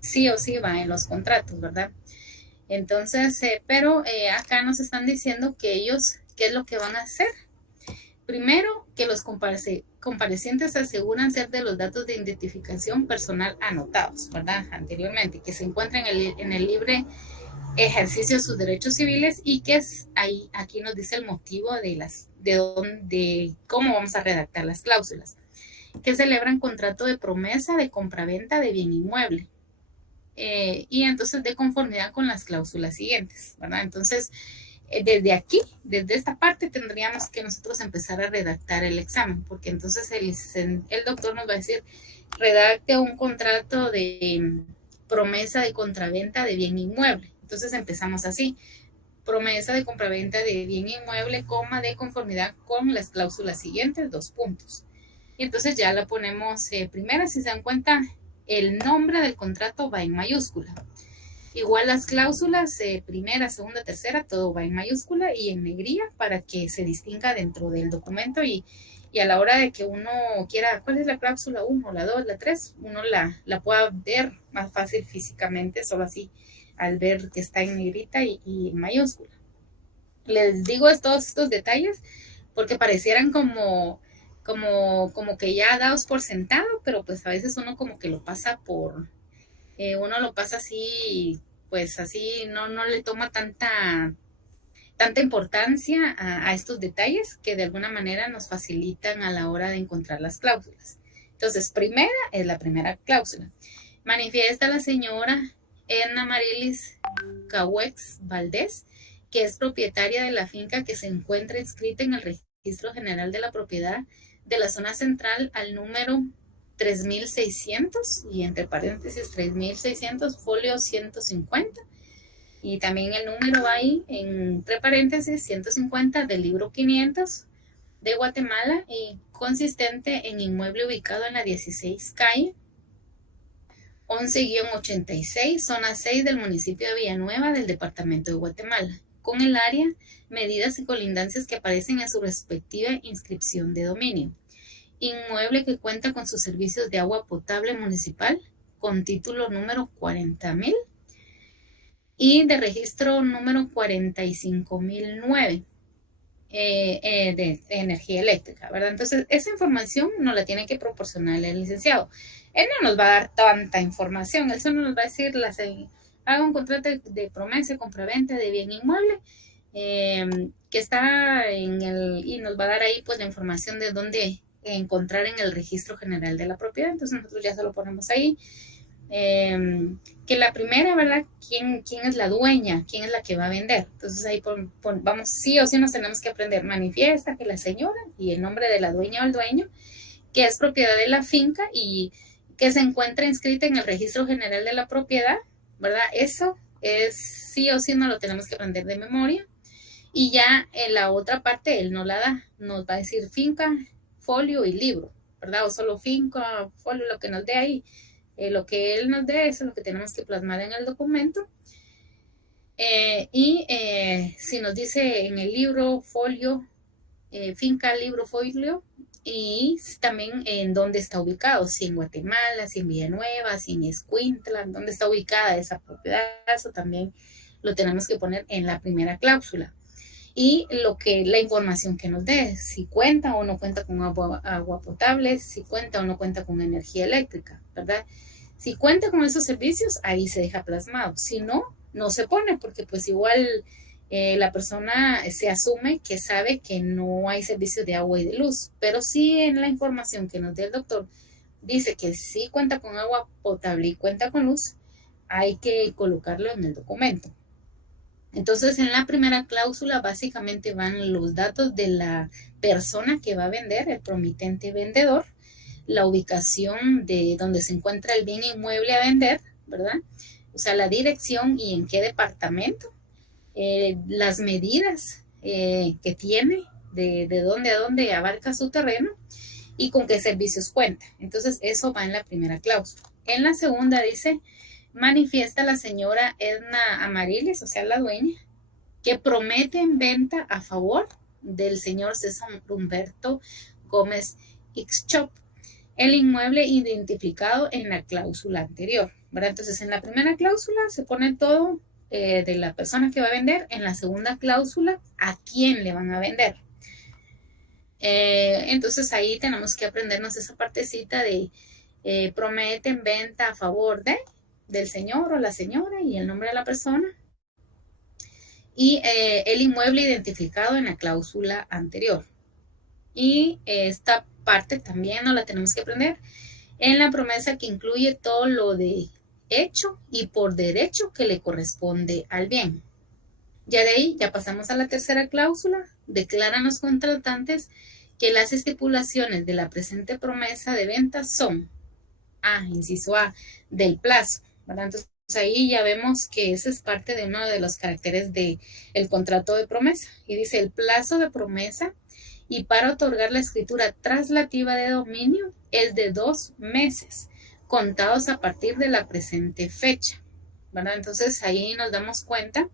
sí o sí va en los contratos, ¿verdad? Entonces, pero acá nos están diciendo que ellos, ¿qué es lo que van a hacer? Primero, que los comparecientes aseguran ser de los datos de identificación personal anotados, ¿verdad? Anteriormente, que se encuentran en el libre ejercicio de sus derechos civiles y que es ahí, aquí nos dice el motivo de cómo vamos a redactar las cláusulas, que celebran contrato de promesa de compraventa de bien inmueble. Y entonces de conformidad con las cláusulas siguientes, ¿verdad? Entonces, desde aquí, desde esta parte, tendríamos que nosotros empezar a redactar el examen, porque entonces el doctor nos va a decir, redacte un contrato de promesa de compraventa de bien inmueble. Entonces empezamos así, promesa de compraventa de bien inmueble, coma, de conformidad con las cláusulas siguientes, 2 puntos. Y entonces ya la ponemos primera, si se dan cuenta, el nombre del contrato va en mayúscula. Igual las cláusulas, primera, segunda, tercera, todo va en mayúscula y en negrilla para que se distinga dentro del documento y a la hora de que uno quiera, ¿cuál es la cláusula 1, la 2, la 3? Uno la pueda ver más fácil físicamente, solo así, al ver que está en negrita y en mayúscula. Les digo todos estos detalles porque parecieran como que ya dados por sentado, pero pues a veces uno como que lo pasa uno lo pasa así, pues así, no le toma tanta importancia a estos detalles que de alguna manera nos facilitan a la hora de encontrar las cláusulas. Entonces, primera es la primera cláusula. Manifiesta la señora Edna Marilis Cahuex Valdés, que es propietaria de la finca que se encuentra inscrita en el Registro General de la Propiedad de la zona central al número 3600 y entre paréntesis 3600 folio 150 y también el número ahí entre paréntesis 150 del libro 500 de Guatemala y consistente en inmueble ubicado en la 16 calle 11-86, zona 6 del municipio de Villanueva del departamento de Guatemala, con el área, medidas y colindancias que aparecen en su respectiva inscripción de dominio. Inmueble que cuenta con sus servicios de agua potable municipal con título número 40.000 y de registro número 45.009 de energía eléctrica, ¿verdad? Entonces, esa información nos la tiene que proporcionar el licenciado. Él no nos va a dar tanta información, él solo nos va a decir, haga un contrato de promesa, compraventa de bien inmueble, que está y nos va a dar ahí pues la información de dónde encontrar en el registro general de la propiedad. Entonces nosotros ya se lo ponemos ahí. Que la primera, ¿verdad? ¿Quién es la dueña? ¿Quién es la que va a vender? Entonces ahí vamos, sí o sí nos tenemos que aprender. Manifiesta que la señora y el nombre de la dueña o el dueño, que es propiedad de la finca y que se encuentra inscrita en el registro general de la propiedad, ¿verdad? Eso es sí o sí no lo tenemos que aprender de memoria. Y ya en la otra parte él no la da, nos va a decir finca, folio y libro, ¿verdad? O solo finca, folio, lo que nos dé ahí. Lo que él nos dé, eso es lo que tenemos que plasmar en el documento. Si nos dice en el libro, folio, finca, libro, folio, y también en dónde está ubicado, si en Guatemala, si en Villanueva, si en Escuintla, dónde está ubicada esa propiedad, eso también lo tenemos que poner en la primera cláusula. Y la información que nos dé, si cuenta o no cuenta con agua potable, si cuenta o no cuenta con energía eléctrica, ¿verdad? Si cuenta con esos servicios, ahí se deja plasmado. Si no, no se pone, porque pues igual la persona se asume que sabe que no hay servicio de agua y de luz, pero sí en la información que nos dé el doctor dice que sí cuenta con agua potable y cuenta con luz, hay que colocarlo en el documento. Entonces, en la primera cláusula básicamente van los datos de la persona que va a vender, el promitente vendedor, la ubicación de donde se encuentra el bien inmueble a vender, ¿verdad? O sea, la dirección y en qué departamento, las medidas que tiene, de dónde a dónde abarca su terreno y con qué servicios cuenta. Entonces, eso va en la primera cláusula. En la segunda dice, manifiesta la señora Edna Amariles, o sea, la dueña, que promete en venta a favor del señor César Humberto Gómez Ixchop el inmueble identificado en la cláusula anterior, ¿verdad? Entonces, en la primera cláusula se pone todo de la persona que va a vender, en la segunda cláusula, a quién le van a vender. Entonces, ahí tenemos que aprendernos esa partecita de promete en venta a favor del señor o la señora y el nombre de la persona. Y el inmueble identificado en la cláusula anterior. Y esta parte también nos la tenemos que aprender en la promesa, que incluye todo lo de hecho y por derecho que le corresponde al bien. Ya de ahí, ya pasamos a la tercera cláusula. Declaran los contratantes que las estipulaciones de la presente promesa de venta son, inciso A, del plazo, ¿verdad? Entonces, ahí ya vemos que ese es parte de uno de los caracteres del contrato de promesa. Y dice, el plazo de promesa y para otorgar la escritura traslativa de dominio es de 2 meses, contados a partir de la presente fecha, ¿verdad? Entonces, ahí nos damos cuenta.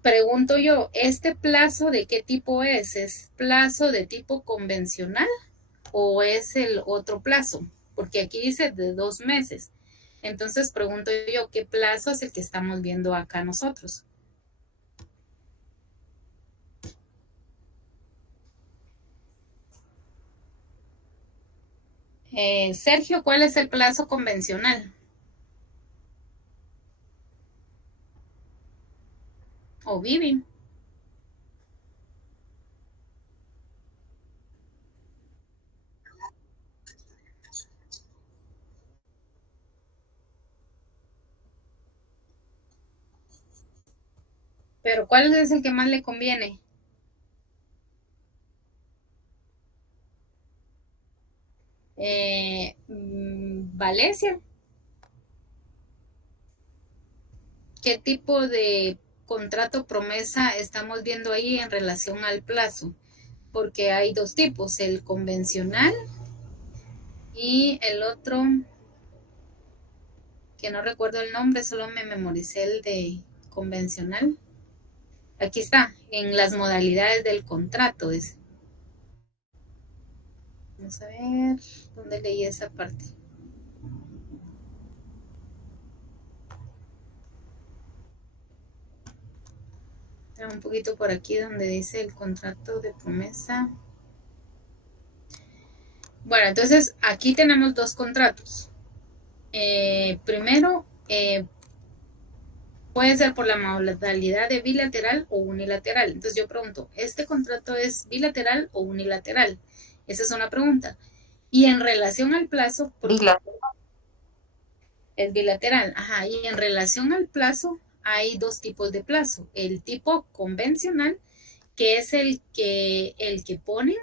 Pregunto yo, ¿este plazo de qué tipo es? ¿Es plazo de tipo convencional o es el otro plazo? Porque aquí dice de 2 meses. Entonces pregunto yo, ¿qué plazo es el que estamos viendo acá nosotros? Sergio, ¿cuál es el plazo convencional? ¿O Vivi? Pero ¿cuál es el que más le conviene? Valencia, ¿qué tipo de contrato promesa estamos viendo ahí en relación al plazo? Porque hay dos tipos, el convencional y el otro, que no recuerdo el nombre, solo me memoricé el de convencional. Aquí está, en las modalidades del contrato. Dice. Vamos a ver dónde leí esa parte. Un poquito por aquí donde dice el contrato de promesa. Bueno, entonces aquí tenemos dos contratos. Primero, puede ser por la modalidad de bilateral o unilateral. Entonces yo pregunto, ¿este contrato es bilateral o unilateral? Esa es una pregunta. Y en relación al plazo, es bilateral. Ajá, y en relación al plazo, hay dos tipos de plazo. El tipo convencional, que es el que ponen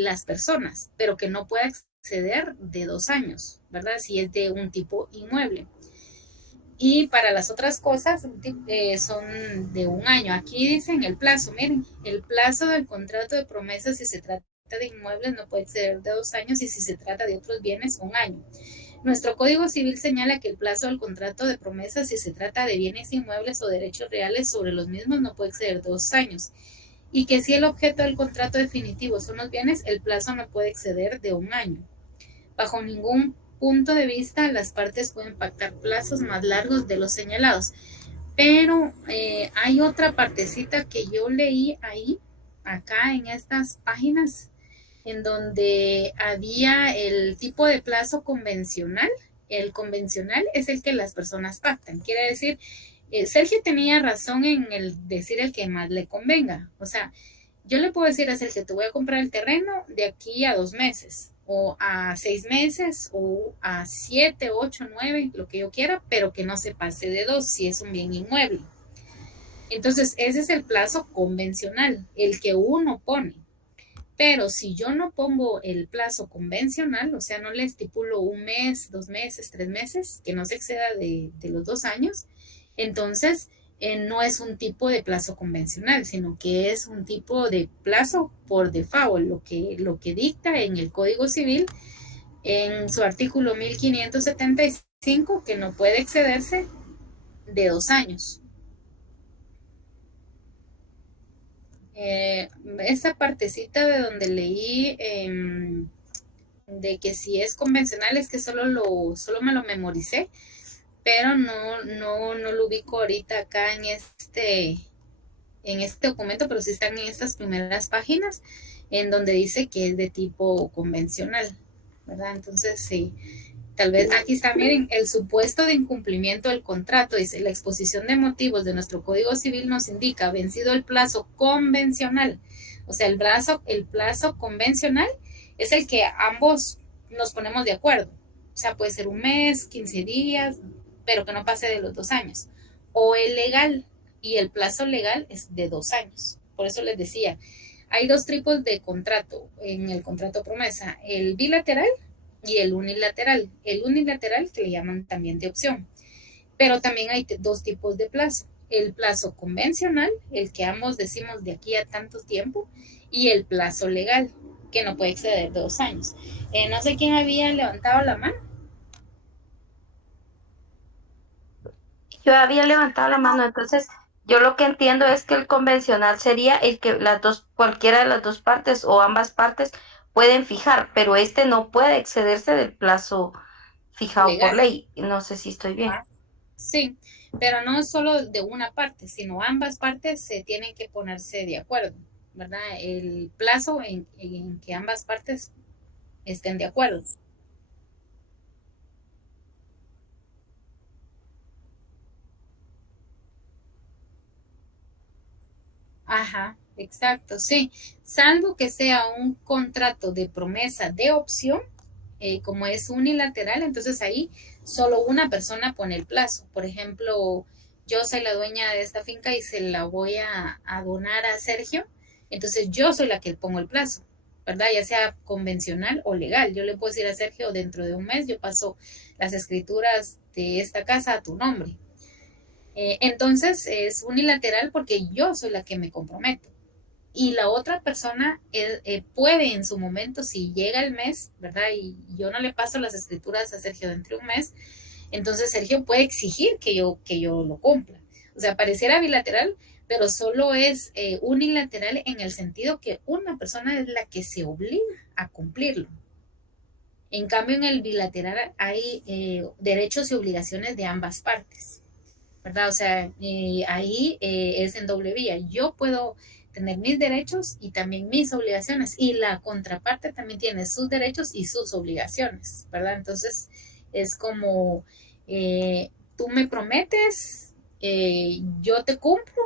las personas, pero que no puede exceder de 2 años, ¿verdad? Si es de un tipo inmueble. Y para las otras cosas son de 1 año. Aquí dicen el plazo, miren, el plazo del contrato de promesa si se trata de inmuebles no puede exceder de 2 años y si se trata de otros bienes, 1 año. Nuestro Código Civil señala que el plazo del contrato de promesa si se trata de bienes inmuebles o derechos reales sobre los mismos no puede exceder 2 años y que si el objeto del contrato definitivo son los bienes, el plazo no puede exceder de 1 año. Bajo ningún punto de vista, las partes pueden pactar plazos más largos de los señalados. Pero hay otra partecita que yo leí ahí, acá en estas páginas, en donde había el tipo de plazo convencional. El convencional es el que las personas pactan. Quiere decir, Sergio tenía razón en el decir el que más le convenga. O sea, yo le puedo decir a Sergio, te voy a comprar el terreno de aquí a 2 meses. o a 6 meses, o a 7, 8, 9, lo que yo quiera, pero que no se pase de 2 si es un bien inmueble. Entonces, ese es el plazo convencional, el que uno pone. Pero si yo no pongo el plazo convencional, o sea, no le estipulo 1 mes, 2 meses, 3 meses, que no se exceda de los 2 años, entonces no es un tipo de plazo convencional, sino que es un tipo de plazo por default, lo que dicta en el Código Civil, en su artículo 1575, que no puede excederse de 2 años. Esa partecita de donde leí de que si es convencional es que solo me lo memoricé, pero no lo ubico ahorita acá en este documento, pero sí están en estas primeras páginas en donde dice que es de tipo convencional, ¿verdad? Entonces, sí, tal vez aquí está, miren, el supuesto de incumplimiento del contrato, dice, la exposición de motivos de nuestro Código Civil nos indica, vencido el plazo convencional, o sea, el plazo convencional es el que ambos nos ponemos de acuerdo, o sea, puede ser 1 mes, 15 días, pero que no pase de los 2 años, o el legal, y el plazo legal es de 2 años. Por eso les decía, hay dos tipos de contrato en el contrato promesa, el bilateral y el unilateral. El unilateral que le llaman también de opción. Pero también hay dos tipos de plazo. El plazo convencional, el que ambos decimos de aquí a tanto tiempo, y el plazo legal, que no puede exceder de 2 años. No sé quién había levantado la mano. Yo había levantado la mano, entonces yo lo que entiendo es que el convencional sería el que cualquiera de las dos partes o ambas partes pueden fijar, pero este no puede excederse del plazo fijado por Legal. ley. No sé si estoy bien. Sí, pero no solo de una parte, sino ambas partes se tienen que ponerse de acuerdo, ¿verdad? El plazo en que ambas partes estén de acuerdo. Ajá, exacto, sí. Salvo que sea un contrato de promesa de opción, como es unilateral, entonces ahí solo una persona pone el plazo. Por ejemplo, yo soy la dueña de esta finca y se la voy a donar a Sergio, entonces yo soy la que pongo el plazo, ¿verdad? Ya sea convencional o legal. Yo le puedo decir a Sergio, dentro de 1 mes yo paso las escrituras de esta casa a tu nombre. Entonces es unilateral porque yo soy la que me comprometo. Y la otra persona puede en su momento, si llega el mes, ¿verdad? Y yo no le paso las escrituras a Sergio dentro de 1 mes, entonces Sergio puede exigir que yo lo cumpla. O sea, pareciera bilateral, pero solo es unilateral en el sentido que una persona es la que se obliga a cumplirlo. En cambio, en el bilateral hay derechos y obligaciones de ambas partes, ¿verdad? O sea, ahí es en doble vía. Yo puedo tener mis derechos y también mis obligaciones, y la contraparte también tiene sus derechos y sus obligaciones, ¿verdad? Entonces, es como, tú me prometes, yo te cumplo,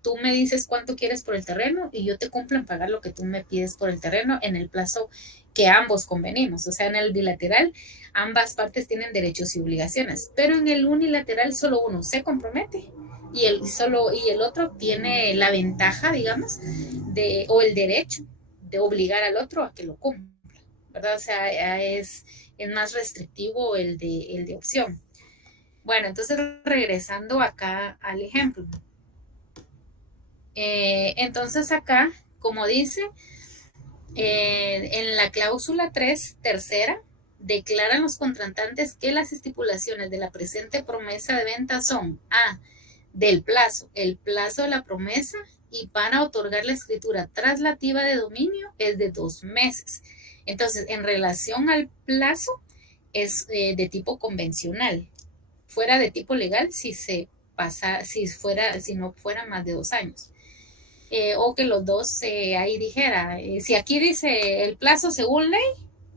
tú me dices cuánto quieres por el terreno y yo te cumplo en pagar lo que tú me pides por el terreno en el plazo que ambos convenimos. O sea, en el bilateral ambas partes tienen derechos y obligaciones, pero en el unilateral solo uno se compromete y el otro tiene la ventaja, digamos, o el derecho de obligar al otro a que lo cumpla, ¿verdad? O sea, es más restrictivo el de opción. Bueno, entonces regresando acá al ejemplo. Entonces acá, como dice, en la cláusula 3, tercera, declaran los contratantes que las estipulaciones de la presente promesa de venta son del plazo, el plazo de la promesa, y para otorgar la escritura traslativa de dominio es de 2 meses. Entonces, en relación al plazo, es de tipo convencional. Fuera de tipo legal si no fuera más de 2 años. O que los dos ahí dijera, si aquí dice el plazo según ley,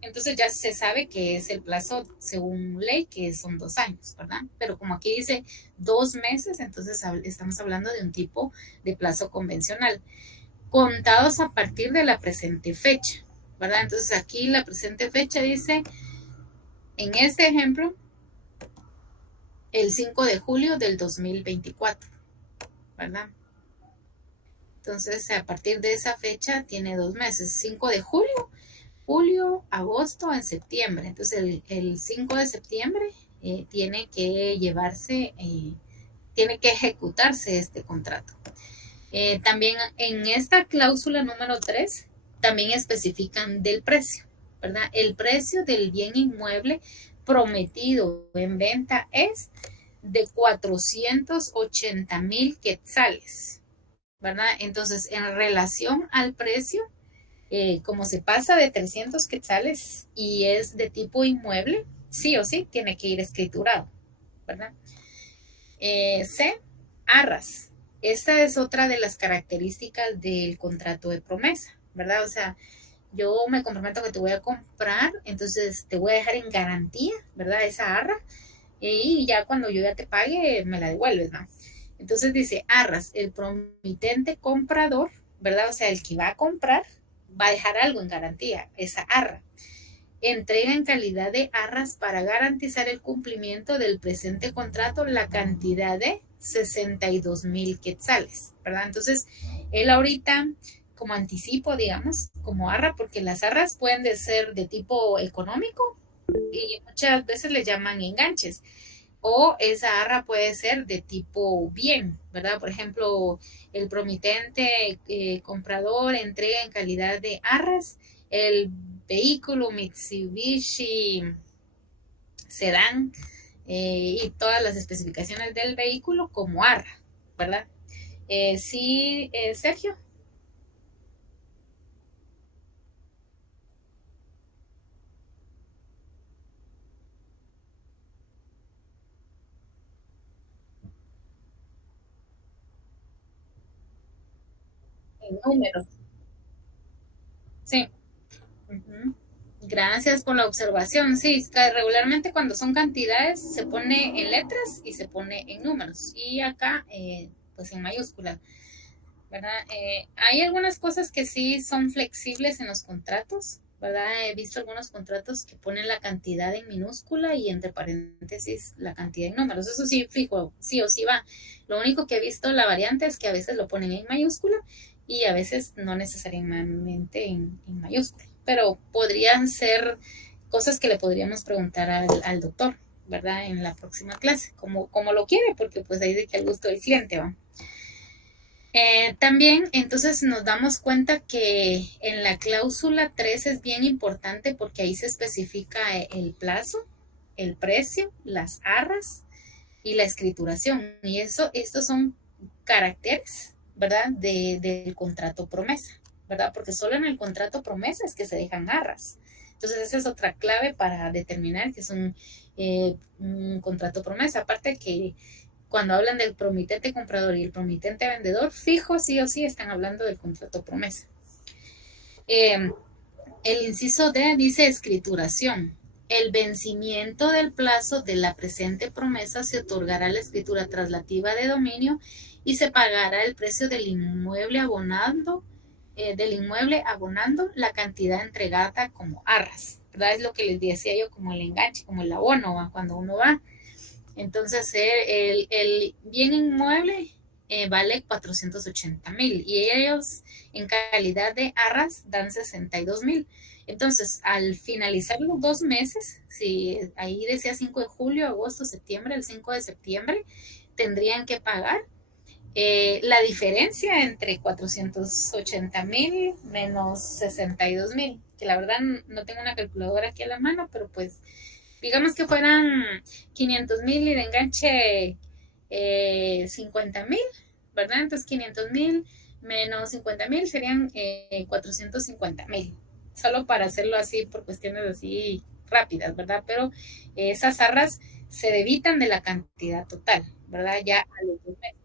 entonces ya se sabe que es el plazo según ley, que son 2 años, ¿verdad? Pero como aquí dice 2 meses, entonces estamos hablando de un tipo de plazo convencional, contados a partir de la presente fecha. ¿verdad? Entonces aquí la presente fecha dice, en este ejemplo, el 5 de julio del 2024, ¿verdad? Entonces, a partir de esa fecha tiene 2 meses, 5 de julio, julio, agosto, en septiembre. Entonces, el 5 de septiembre tiene que llevarse, tiene que ejecutarse este contrato. También en esta cláusula número 3, también especifican del precio, ¿verdad? El precio del bien inmueble prometido en venta es de 480,000 quetzales, ¿verdad? Entonces, en relación al precio, como se pasa de 300 quetzales y es de tipo inmueble, sí o sí tiene que ir escriturado, ¿verdad? C, arras. Esta es otra de las características del contrato de promesa, ¿verdad? O sea, yo me comprometo que te voy a comprar, entonces te voy a dejar en garantía, ¿verdad? Esa arra, y ya cuando yo ya te pague, me la devuelves, ¿no? Entonces dice, arras, el promitente comprador, ¿verdad? O sea, el que va a comprar va a dejar algo en garantía, esa arra. Entrega en calidad de arras para garantizar el cumplimiento del presente contrato la cantidad de 62,000 quetzales, ¿verdad? Entonces, él ahorita, como anticipo, digamos, como arra, porque las arras pueden ser de tipo económico y muchas veces le llaman enganches, o esa arra puede ser de tipo bien, ¿verdad? Por ejemplo, el promitente comprador entrega en calidad de arras el vehículo Mitsubishi Sedán y todas las especificaciones del vehículo como arra, ¿verdad? Sí, Sergio. En números. Sí. Uh-huh. Gracias por la observación. Sí, regularmente cuando son cantidades se pone en letras y se pone en números. Y acá, pues en mayúscula, ¿verdad? Hay algunas cosas que sí son flexibles en los contratos, ¿verdad? He visto algunos contratos que ponen la cantidad en minúscula y entre paréntesis la cantidad en números. Eso sí, fijo, sí o sí va. Lo único que he visto la variante es que a veces lo ponen en mayúscula y a veces no necesariamente en mayúscula. Pero podrían ser cosas que le podríamos preguntar al doctor, ¿verdad? En la próxima clase, como lo quiere, porque pues ahí de que al gusto del cliente va. También entonces nos damos cuenta que en la cláusula 3 es bien importante porque ahí se especifica el plazo, el precio, las arras y la escrituración. Y estos son caracteres, ¿verdad? Del contrato promesa, ¿verdad? Porque solo en el contrato promesa es que se dejan arras. Entonces esa es otra clave para determinar que es un contrato promesa. Aparte que cuando hablan del promitente comprador y el promitente vendedor, fijo, sí o sí, están hablando del contrato promesa. El inciso D dice escrituración. El vencimiento del plazo de la presente promesa se otorgará la escritura traslativa de dominio y se pagará el precio del inmueble abonando la cantidad entregada como arras, ¿verdad? Es lo que les decía yo, como el enganche, como el abono, cuando uno va. Entonces, el bien inmueble vale 480,000 y ellos en calidad de arras dan 62,000. Entonces, al finalizar los 2 meses, si ahí decía 5 de julio, agosto, septiembre, el 5 de septiembre, tendrían que pagar la diferencia entre 480,000 menos 62,000, que la verdad no tengo una calculadora aquí a la mano, pero pues digamos que fueran 500,000 y de enganche 50,000, ¿verdad? Entonces 500,000 menos 50,000 serían 450,000, solo para hacerlo así por cuestiones así rápidas, ¿verdad? Pero esas arras se debitan de la cantidad total, ¿verdad? Ya a los 2 meses.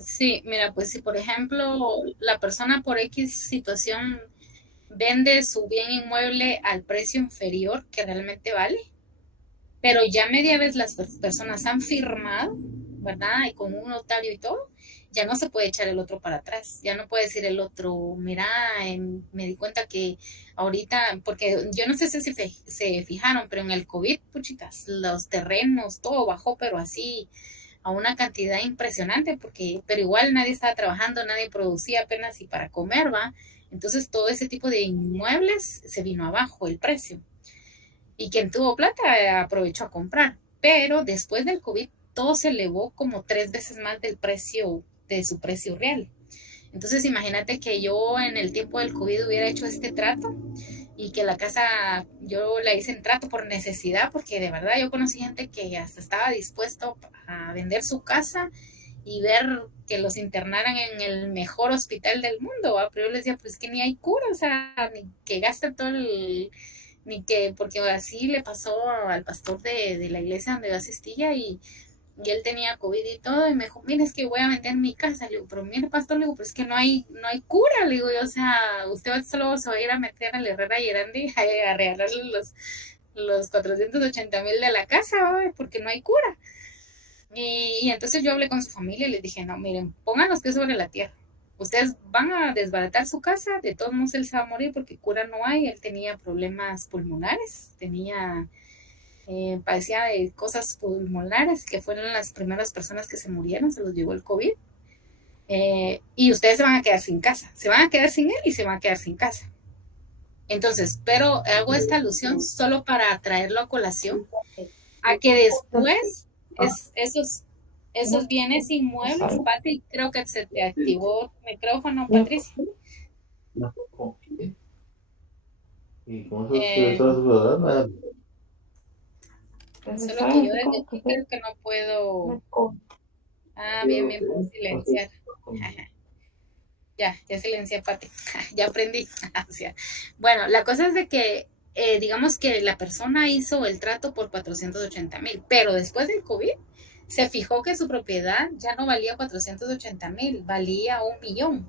Sí, mira, pues si por ejemplo la persona por X situación vende su bien inmueble al precio inferior que realmente vale, pero ya media vez las personas han firmado, ¿verdad? Y con un notario y todo, ya no se puede echar el otro para atrás, ya no puede decir el otro, mira, me di cuenta que ahorita, porque yo no sé si se fijaron, pero en el COVID, puchitas, los terrenos, todo bajó, pero así a una cantidad impresionante, porque, pero igual nadie estaba trabajando, nadie producía apenas y para comer, ¿va? Entonces todo ese tipo de inmuebles se vino abajo el precio y quien tuvo plata aprovechó a comprar. Pero después del COVID todo se elevó como 3 veces más del precio, de su precio real. Entonces imagínate que yo en el tiempo del COVID hubiera hecho este trato y que la casa yo la hice en trato por necesidad, porque de verdad yo conocí gente que hasta estaba dispuesto a vender su casa y ver que los internaran en el mejor hospital del mundo, ¿va? Pero yo les decía, pues que ni hay cura, o sea, ni que gaste todo el, ni que, porque así le pasó al pastor de la iglesia donde yo asistía y él tenía COVID y todo, y me dijo, mire, es que voy a vender mi casa. Le digo, pero mire, pastor, le digo, pero es que no hay cura, le digo, yo, o sea, usted solo se va a ir a meter al Herrera y Erandi a regalarle los 480,000 de la casa, ¿va? Porque no hay cura. Y entonces yo hablé con su familia y les dije, no, miren, pongan los pies sobre la tierra. Ustedes van a desbaratar su casa, de todos modos él se va a morir porque cura no hay, él tenía problemas pulmonares, padecía de cosas pulmonares, que fueron las primeras personas que se murieron, se los llevó el COVID. Y ustedes se van a quedar sin casa, se van a quedar sin él y se van a quedar sin casa. Entonces, pero hago esta alusión solo para traerlo a colación, a que después esos bienes inmuebles, Pati, creo que se te activó tu micrófono, Patricia. Eh, Solo que yo desde aquí creo que no puedo. Ah, bien, bien, puedo silenciar. Ya silencié, Pati. Ya aprendí. O sea, bueno, la cosa es de que, digamos que la persona hizo el trato por 480,000, pero después del COVID se fijó que su propiedad ya no valía 480,000, valía 1 millón.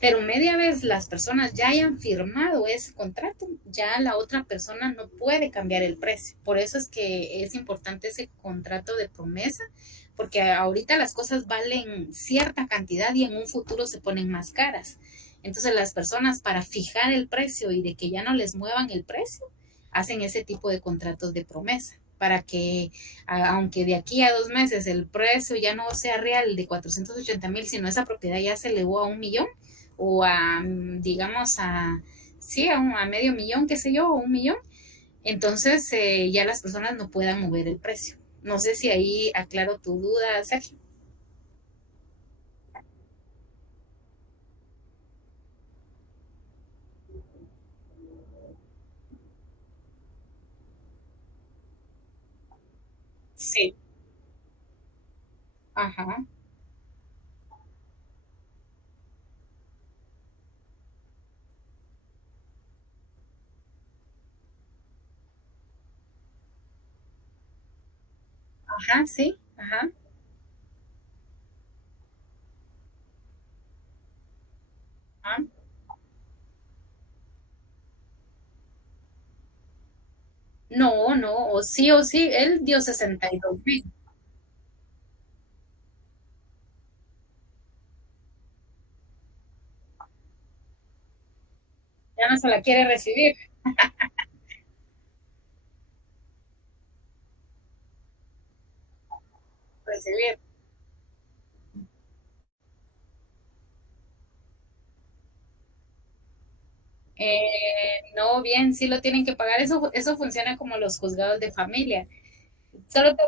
Pero media vez las personas ya hayan firmado ese contrato, ya la otra persona no puede cambiar el precio. Por eso es que es importante ese contrato de promesa, porque ahorita las cosas valen cierta cantidad y en un futuro se ponen más caras. Entonces las personas para fijar el precio y de que ya no les muevan el precio, hacen ese tipo de contratos de promesa para que, aunque de aquí a 2 meses el precio ya no sea real de 480,000, sino esa propiedad ya se elevó a 1 millón, o a, digamos, sí, a medio millón, qué sé yo, o 1 millón, entonces ya las personas no puedan mover el precio. No sé si ahí aclaro tu duda, Sergio. Sí, ajá, ajá, sí, ajá. Ajá. No, no, o sí, él dio 62,000, ya no se la quiere recibir. No, bien, sí lo tienen que pagar. Eso funciona como los juzgados de familia. Solo te,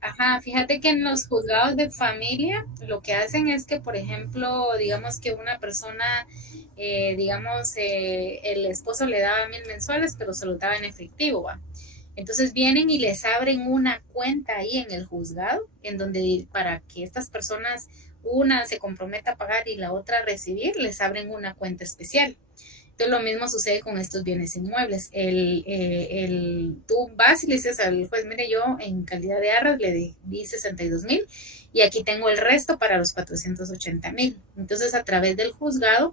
Ajá, fíjate que en los juzgados de familia lo que hacen es que, por ejemplo, digamos que una persona, digamos, el esposo le daba 1,000 mensuales, pero se lo daba en efectivo, ¿va? Entonces vienen y les abren una cuenta ahí en el juzgado, en donde para que estas personas, una se comprometa a pagar y la otra a recibir, les abren una cuenta especial. Entonces, lo mismo sucede con estos bienes inmuebles. Tú vas y le dices al juez, mire, yo en calidad de arras le di 62,000 y aquí tengo el resto para los 480,000. Entonces, a través del juzgado,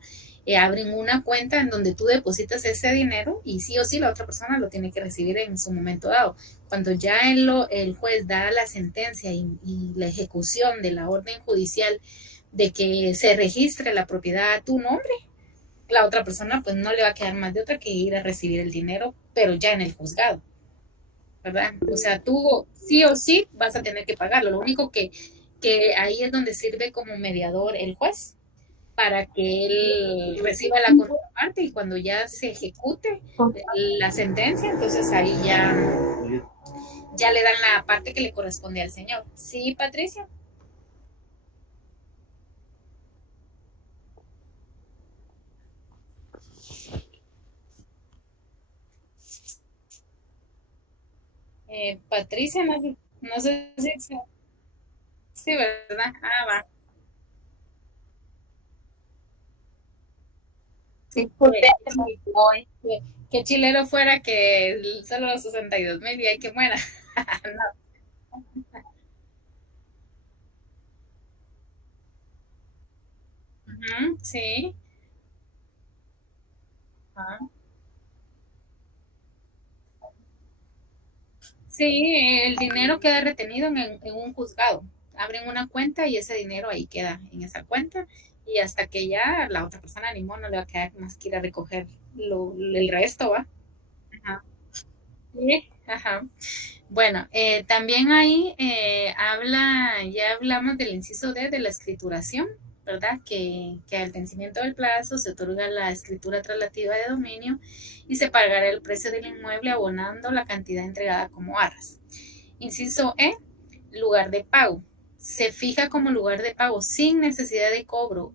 abren una cuenta en donde tú depositas ese dinero y sí o sí la otra persona lo tiene que recibir en su momento dado. Cuando ya el juez da la sentencia y la ejecución de la orden judicial de que se registre la propiedad a tu nombre, la otra persona pues no le va a quedar más de otra que ir a recibir el dinero, pero ya en el juzgado, ¿verdad? O sea, tú sí o sí vas a tener que pagarlo. Lo único que ahí es donde sirve como mediador el juez para que él reciba la contraparte y cuando ya se ejecute la sentencia, entonces ahí ya le dan la parte que le corresponde al señor. ¿Sí, Patricia? Patricia, no sé si... Sí, ¿verdad? Ah, va. Sí, voy. Que chilero fuera que solo los 62,000 y hay que muera. No. Ujú, sí. Ajá. Sí, el dinero queda retenido en un juzgado. Abren una cuenta y ese dinero ahí queda en esa cuenta y hasta que ya la otra persona animó no le va a quedar más que ir a recoger el resto, ¿va? Ajá. Sí, ajá. Bueno, también ahí ya hablamos del inciso D de la escrituración, ¿verdad? Que al vencimiento del plazo se otorga la escritura traslativa de dominio y se pagará el precio del inmueble abonando la cantidad entregada como arras. Inciso E, lugar de pago. Se fija como lugar de pago sin necesidad de cobro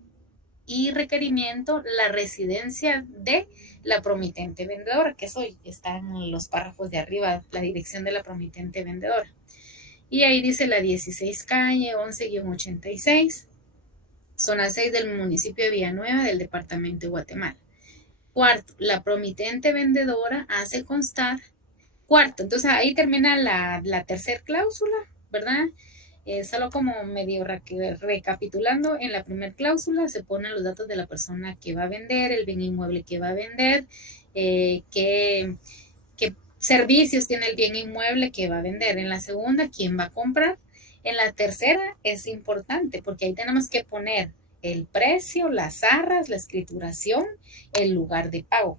y requerimiento la residencia de la promitente vendedora, que eso está en los párrafos de arriba, la dirección de la promitente vendedora. Y ahí dice la 16 calle 11-86, zona 6 del municipio de Villanueva del departamento de Guatemala. Cuarto, la promitente vendedora hace constar. Cuarto, entonces ahí termina la tercera cláusula, ¿verdad? Solo como medio recapitulando, en la primera cláusula se ponen los datos de la persona que va a vender, el bien inmueble que va a vender, qué servicios tiene el bien inmueble que va a vender. En la segunda, quién va a comprar. En la tercera es importante porque ahí tenemos que poner el precio, las arras, la escrituración, el lugar de pago,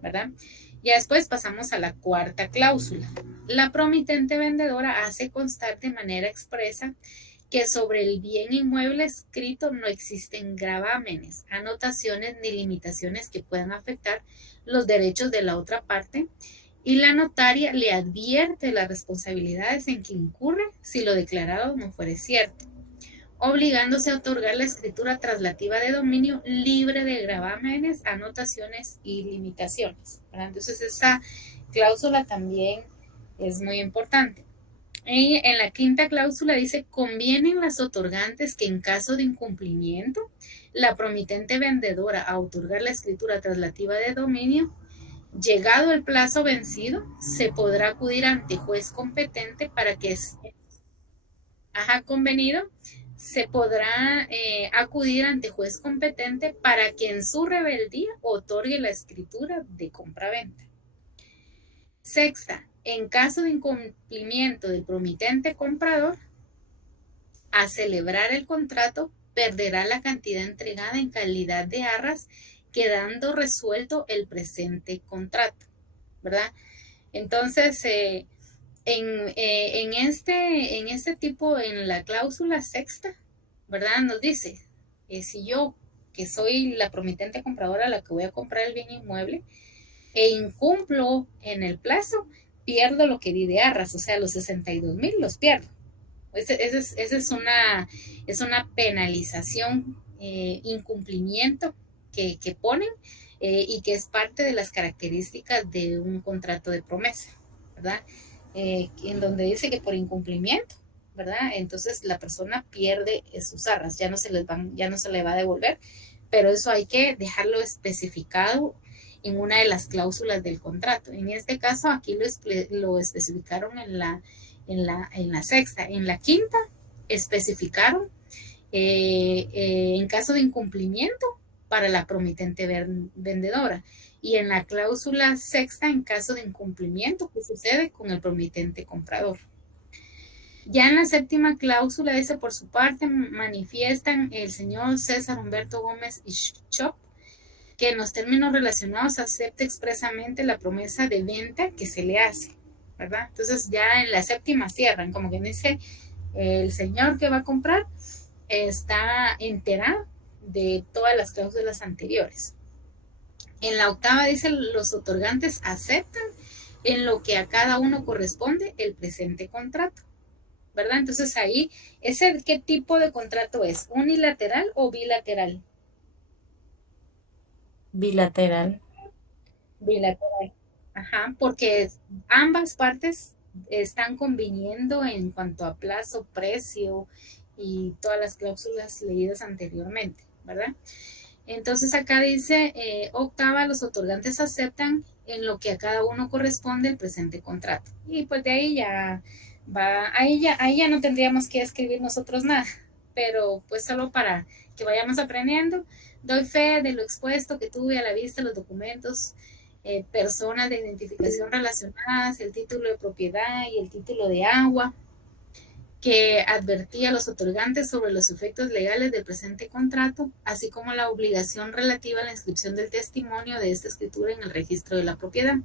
¿verdad? Ya después pasamos a la cuarta cláusula. La promitente vendedora hace constar de manera expresa que sobre el bien inmueble escrito no existen gravámenes, anotaciones ni limitaciones que puedan afectar los derechos de la otra parte y la notaria le advierte las responsabilidades en que incurre si lo declarado no fuere cierto, obligándose a otorgar la escritura traslativa de dominio libre de gravámenes, anotaciones y limitaciones. Entonces, esa cláusula también es muy importante. Y en la quinta cláusula dice, convienen las otorgantes que en caso de incumplimiento, la promitente vendedora a otorgar la escritura traslativa de dominio, llegado el plazo vencido, se podrá acudir ante juez competente para que convenido, se podrá acudir ante juez competente para que en su rebeldía otorgue la escritura de compraventa. Sexta, en caso de incumplimiento del promitente comprador, a celebrar el contrato, perderá la cantidad entregada en calidad de arras, quedando resuelto el presente contrato, ¿verdad? Entonces, en este tipo, en la cláusula sexta, ¿verdad? Nos dice, si yo, que soy la promitente compradora, la que voy a comprar el bien inmueble, e incumplo en el plazo, pierdo lo que di de arras, o sea, los 62,000 los pierdo. Esa es una penalización, incumplimiento que ponen y que es parte de las características de un contrato de promesa, ¿verdad? En donde dice que por incumplimiento, ¿verdad? Entonces la persona pierde sus arras, ya no se le va a devolver, pero eso hay que dejarlo especificado en una de las cláusulas del contrato. En este caso, aquí lo especificaron en la sexta. En la quinta, especificaron en caso de incumplimiento para la promitente vendedora. Y en la cláusula sexta, en caso de incumplimiento, ¿qué sucede con el promitente comprador? Ya en la séptima cláusula dice, por su parte, manifiestan el señor César Humberto Gómez y Schop que en los términos relacionados acepta expresamente la promesa de venta que se le hace, ¿verdad? Entonces ya en la séptima cierran, como que dice, el señor que va a comprar está enterado de todas las cláusulas anteriores. En la octava dice, los otorgantes aceptan en lo que a cada uno corresponde el presente contrato, ¿verdad? Entonces ahí, ¿qué tipo de contrato es? ¿Unilateral o bilateral? Bilateral. Bilateral. Ajá, porque ambas partes están conviniendo en cuanto a plazo, precio y todas las cláusulas leídas anteriormente, ¿verdad? Entonces acá dice, octava, los otorgantes aceptan en lo que a cada uno corresponde el presente contrato. Y pues de ahí ya va, ahí ya no tendríamos que escribir nosotros nada, pero pues solo para que vayamos aprendiendo. Doy fe de lo expuesto que tuve a la vista los documentos, personas de identificación relacionadas, el título de propiedad y el título de agua, que advertía a los otorgantes sobre los efectos legales del presente contrato, así como la obligación relativa a la inscripción del testimonio de esta escritura en el registro de la propiedad,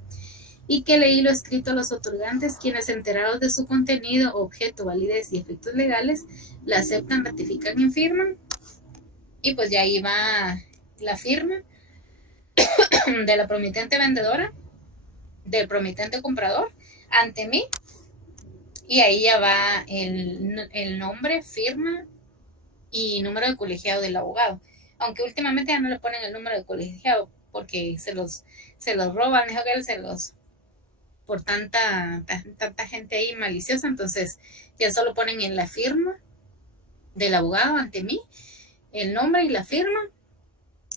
y que leí lo escrito a los otorgantes, quienes enterados de su contenido, objeto, validez y efectos legales, la aceptan, ratifican y firman, y pues ya ahí va la firma de la promitente vendedora, del promitente comprador, ante mí, y ahí ya va el nombre, firma y número de colegiado del abogado. Aunque últimamente ya no le ponen el número de colegiado porque se los roban, se los por tanta gente ahí maliciosa, entonces ya solo ponen en la firma del abogado ante mí, el nombre y la firma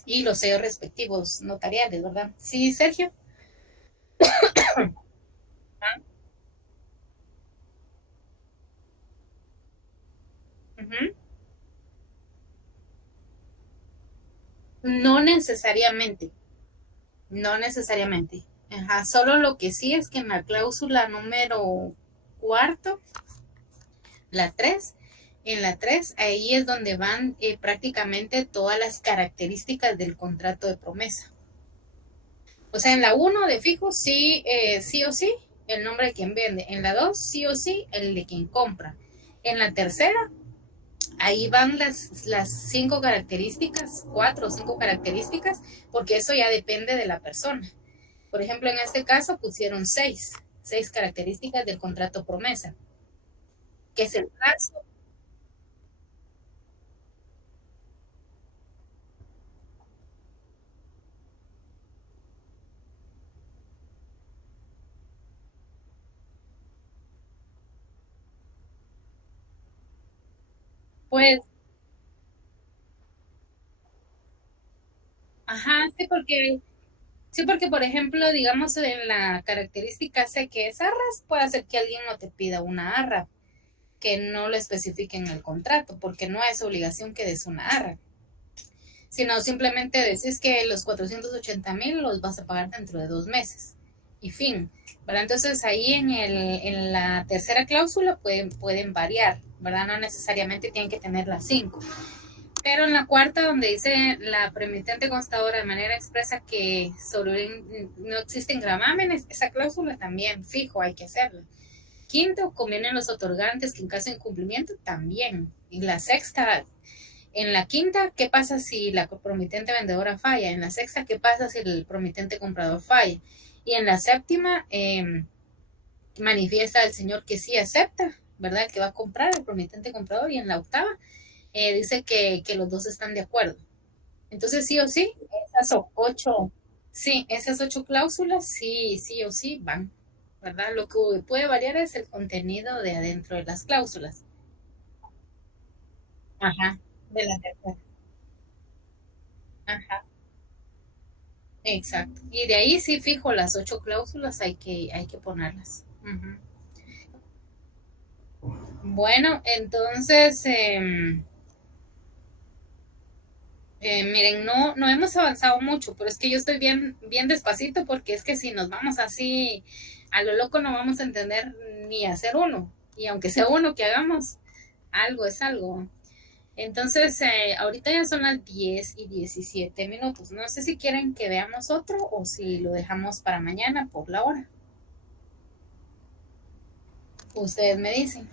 y los sellos respectivos notariales, ¿verdad? Sí, Sergio. Uh-huh. No necesariamente, no necesariamente. Ajá, solo lo que sí es que en la cláusula número cuarto, la 3, en la 3 ahí es donde van prácticamente todas las características del contrato de promesa. O sea, en la 1 de fijo sí, sí o sí, el nombre de quien vende. En la 2 sí o sí, el de quien compra. En la tercera, ahí van las 5 características, 4 o 5 características, porque eso ya depende de la persona. Por ejemplo, en este caso pusieron 6 características del contrato promesa, que es el plazo. Pues, ajá, sí, porque por ejemplo, digamos en la característica C que es arras, puede hacer que alguien no te pida una arra, que no lo especifique en el contrato, porque no es obligación que des una arra, sino simplemente decís que los 480,000 los vas a pagar dentro de 2 meses. Y fin, ¿verdad? Entonces ahí en la tercera cláusula pueden variar, ¿verdad? No necesariamente tienen que tener las 5. Pero en la cuarta, donde dice la premitente constadora de manera expresa que sobre no existen gravámenes, esa cláusula también fijo, hay que hacerla. Quinto, convienen los otorgantes que en caso de incumplimiento también. Y la sexta, en la quinta, ¿qué pasa si la promitente vendedora falla? En la sexta, ¿qué pasa si el promitente comprador falla? Y en la séptima, manifiesta el señor que sí acepta, ¿verdad? El que va a comprar, el promitente comprador. Y en la octava, dice que los dos están de acuerdo. Entonces, sí o sí, esas 8, sí, esas 8 cláusulas, sí, sí o sí van, ¿verdad? Lo que puede variar es el contenido de adentro de las cláusulas. Ajá, de la tercera. Ajá. Exacto. Y de ahí sí fijo las 8 cláusulas, hay que ponerlas. Bueno, entonces, miren, no hemos avanzado mucho, pero es que yo estoy bien despacito porque es que si nos vamos así a lo loco no vamos a entender ni hacer uno. Y aunque sea uno que hagamos, algo es algo. Entonces, ahorita ya son las 10:17. No sé si quieren que veamos otro o si lo dejamos para mañana por la hora. Ustedes me dicen.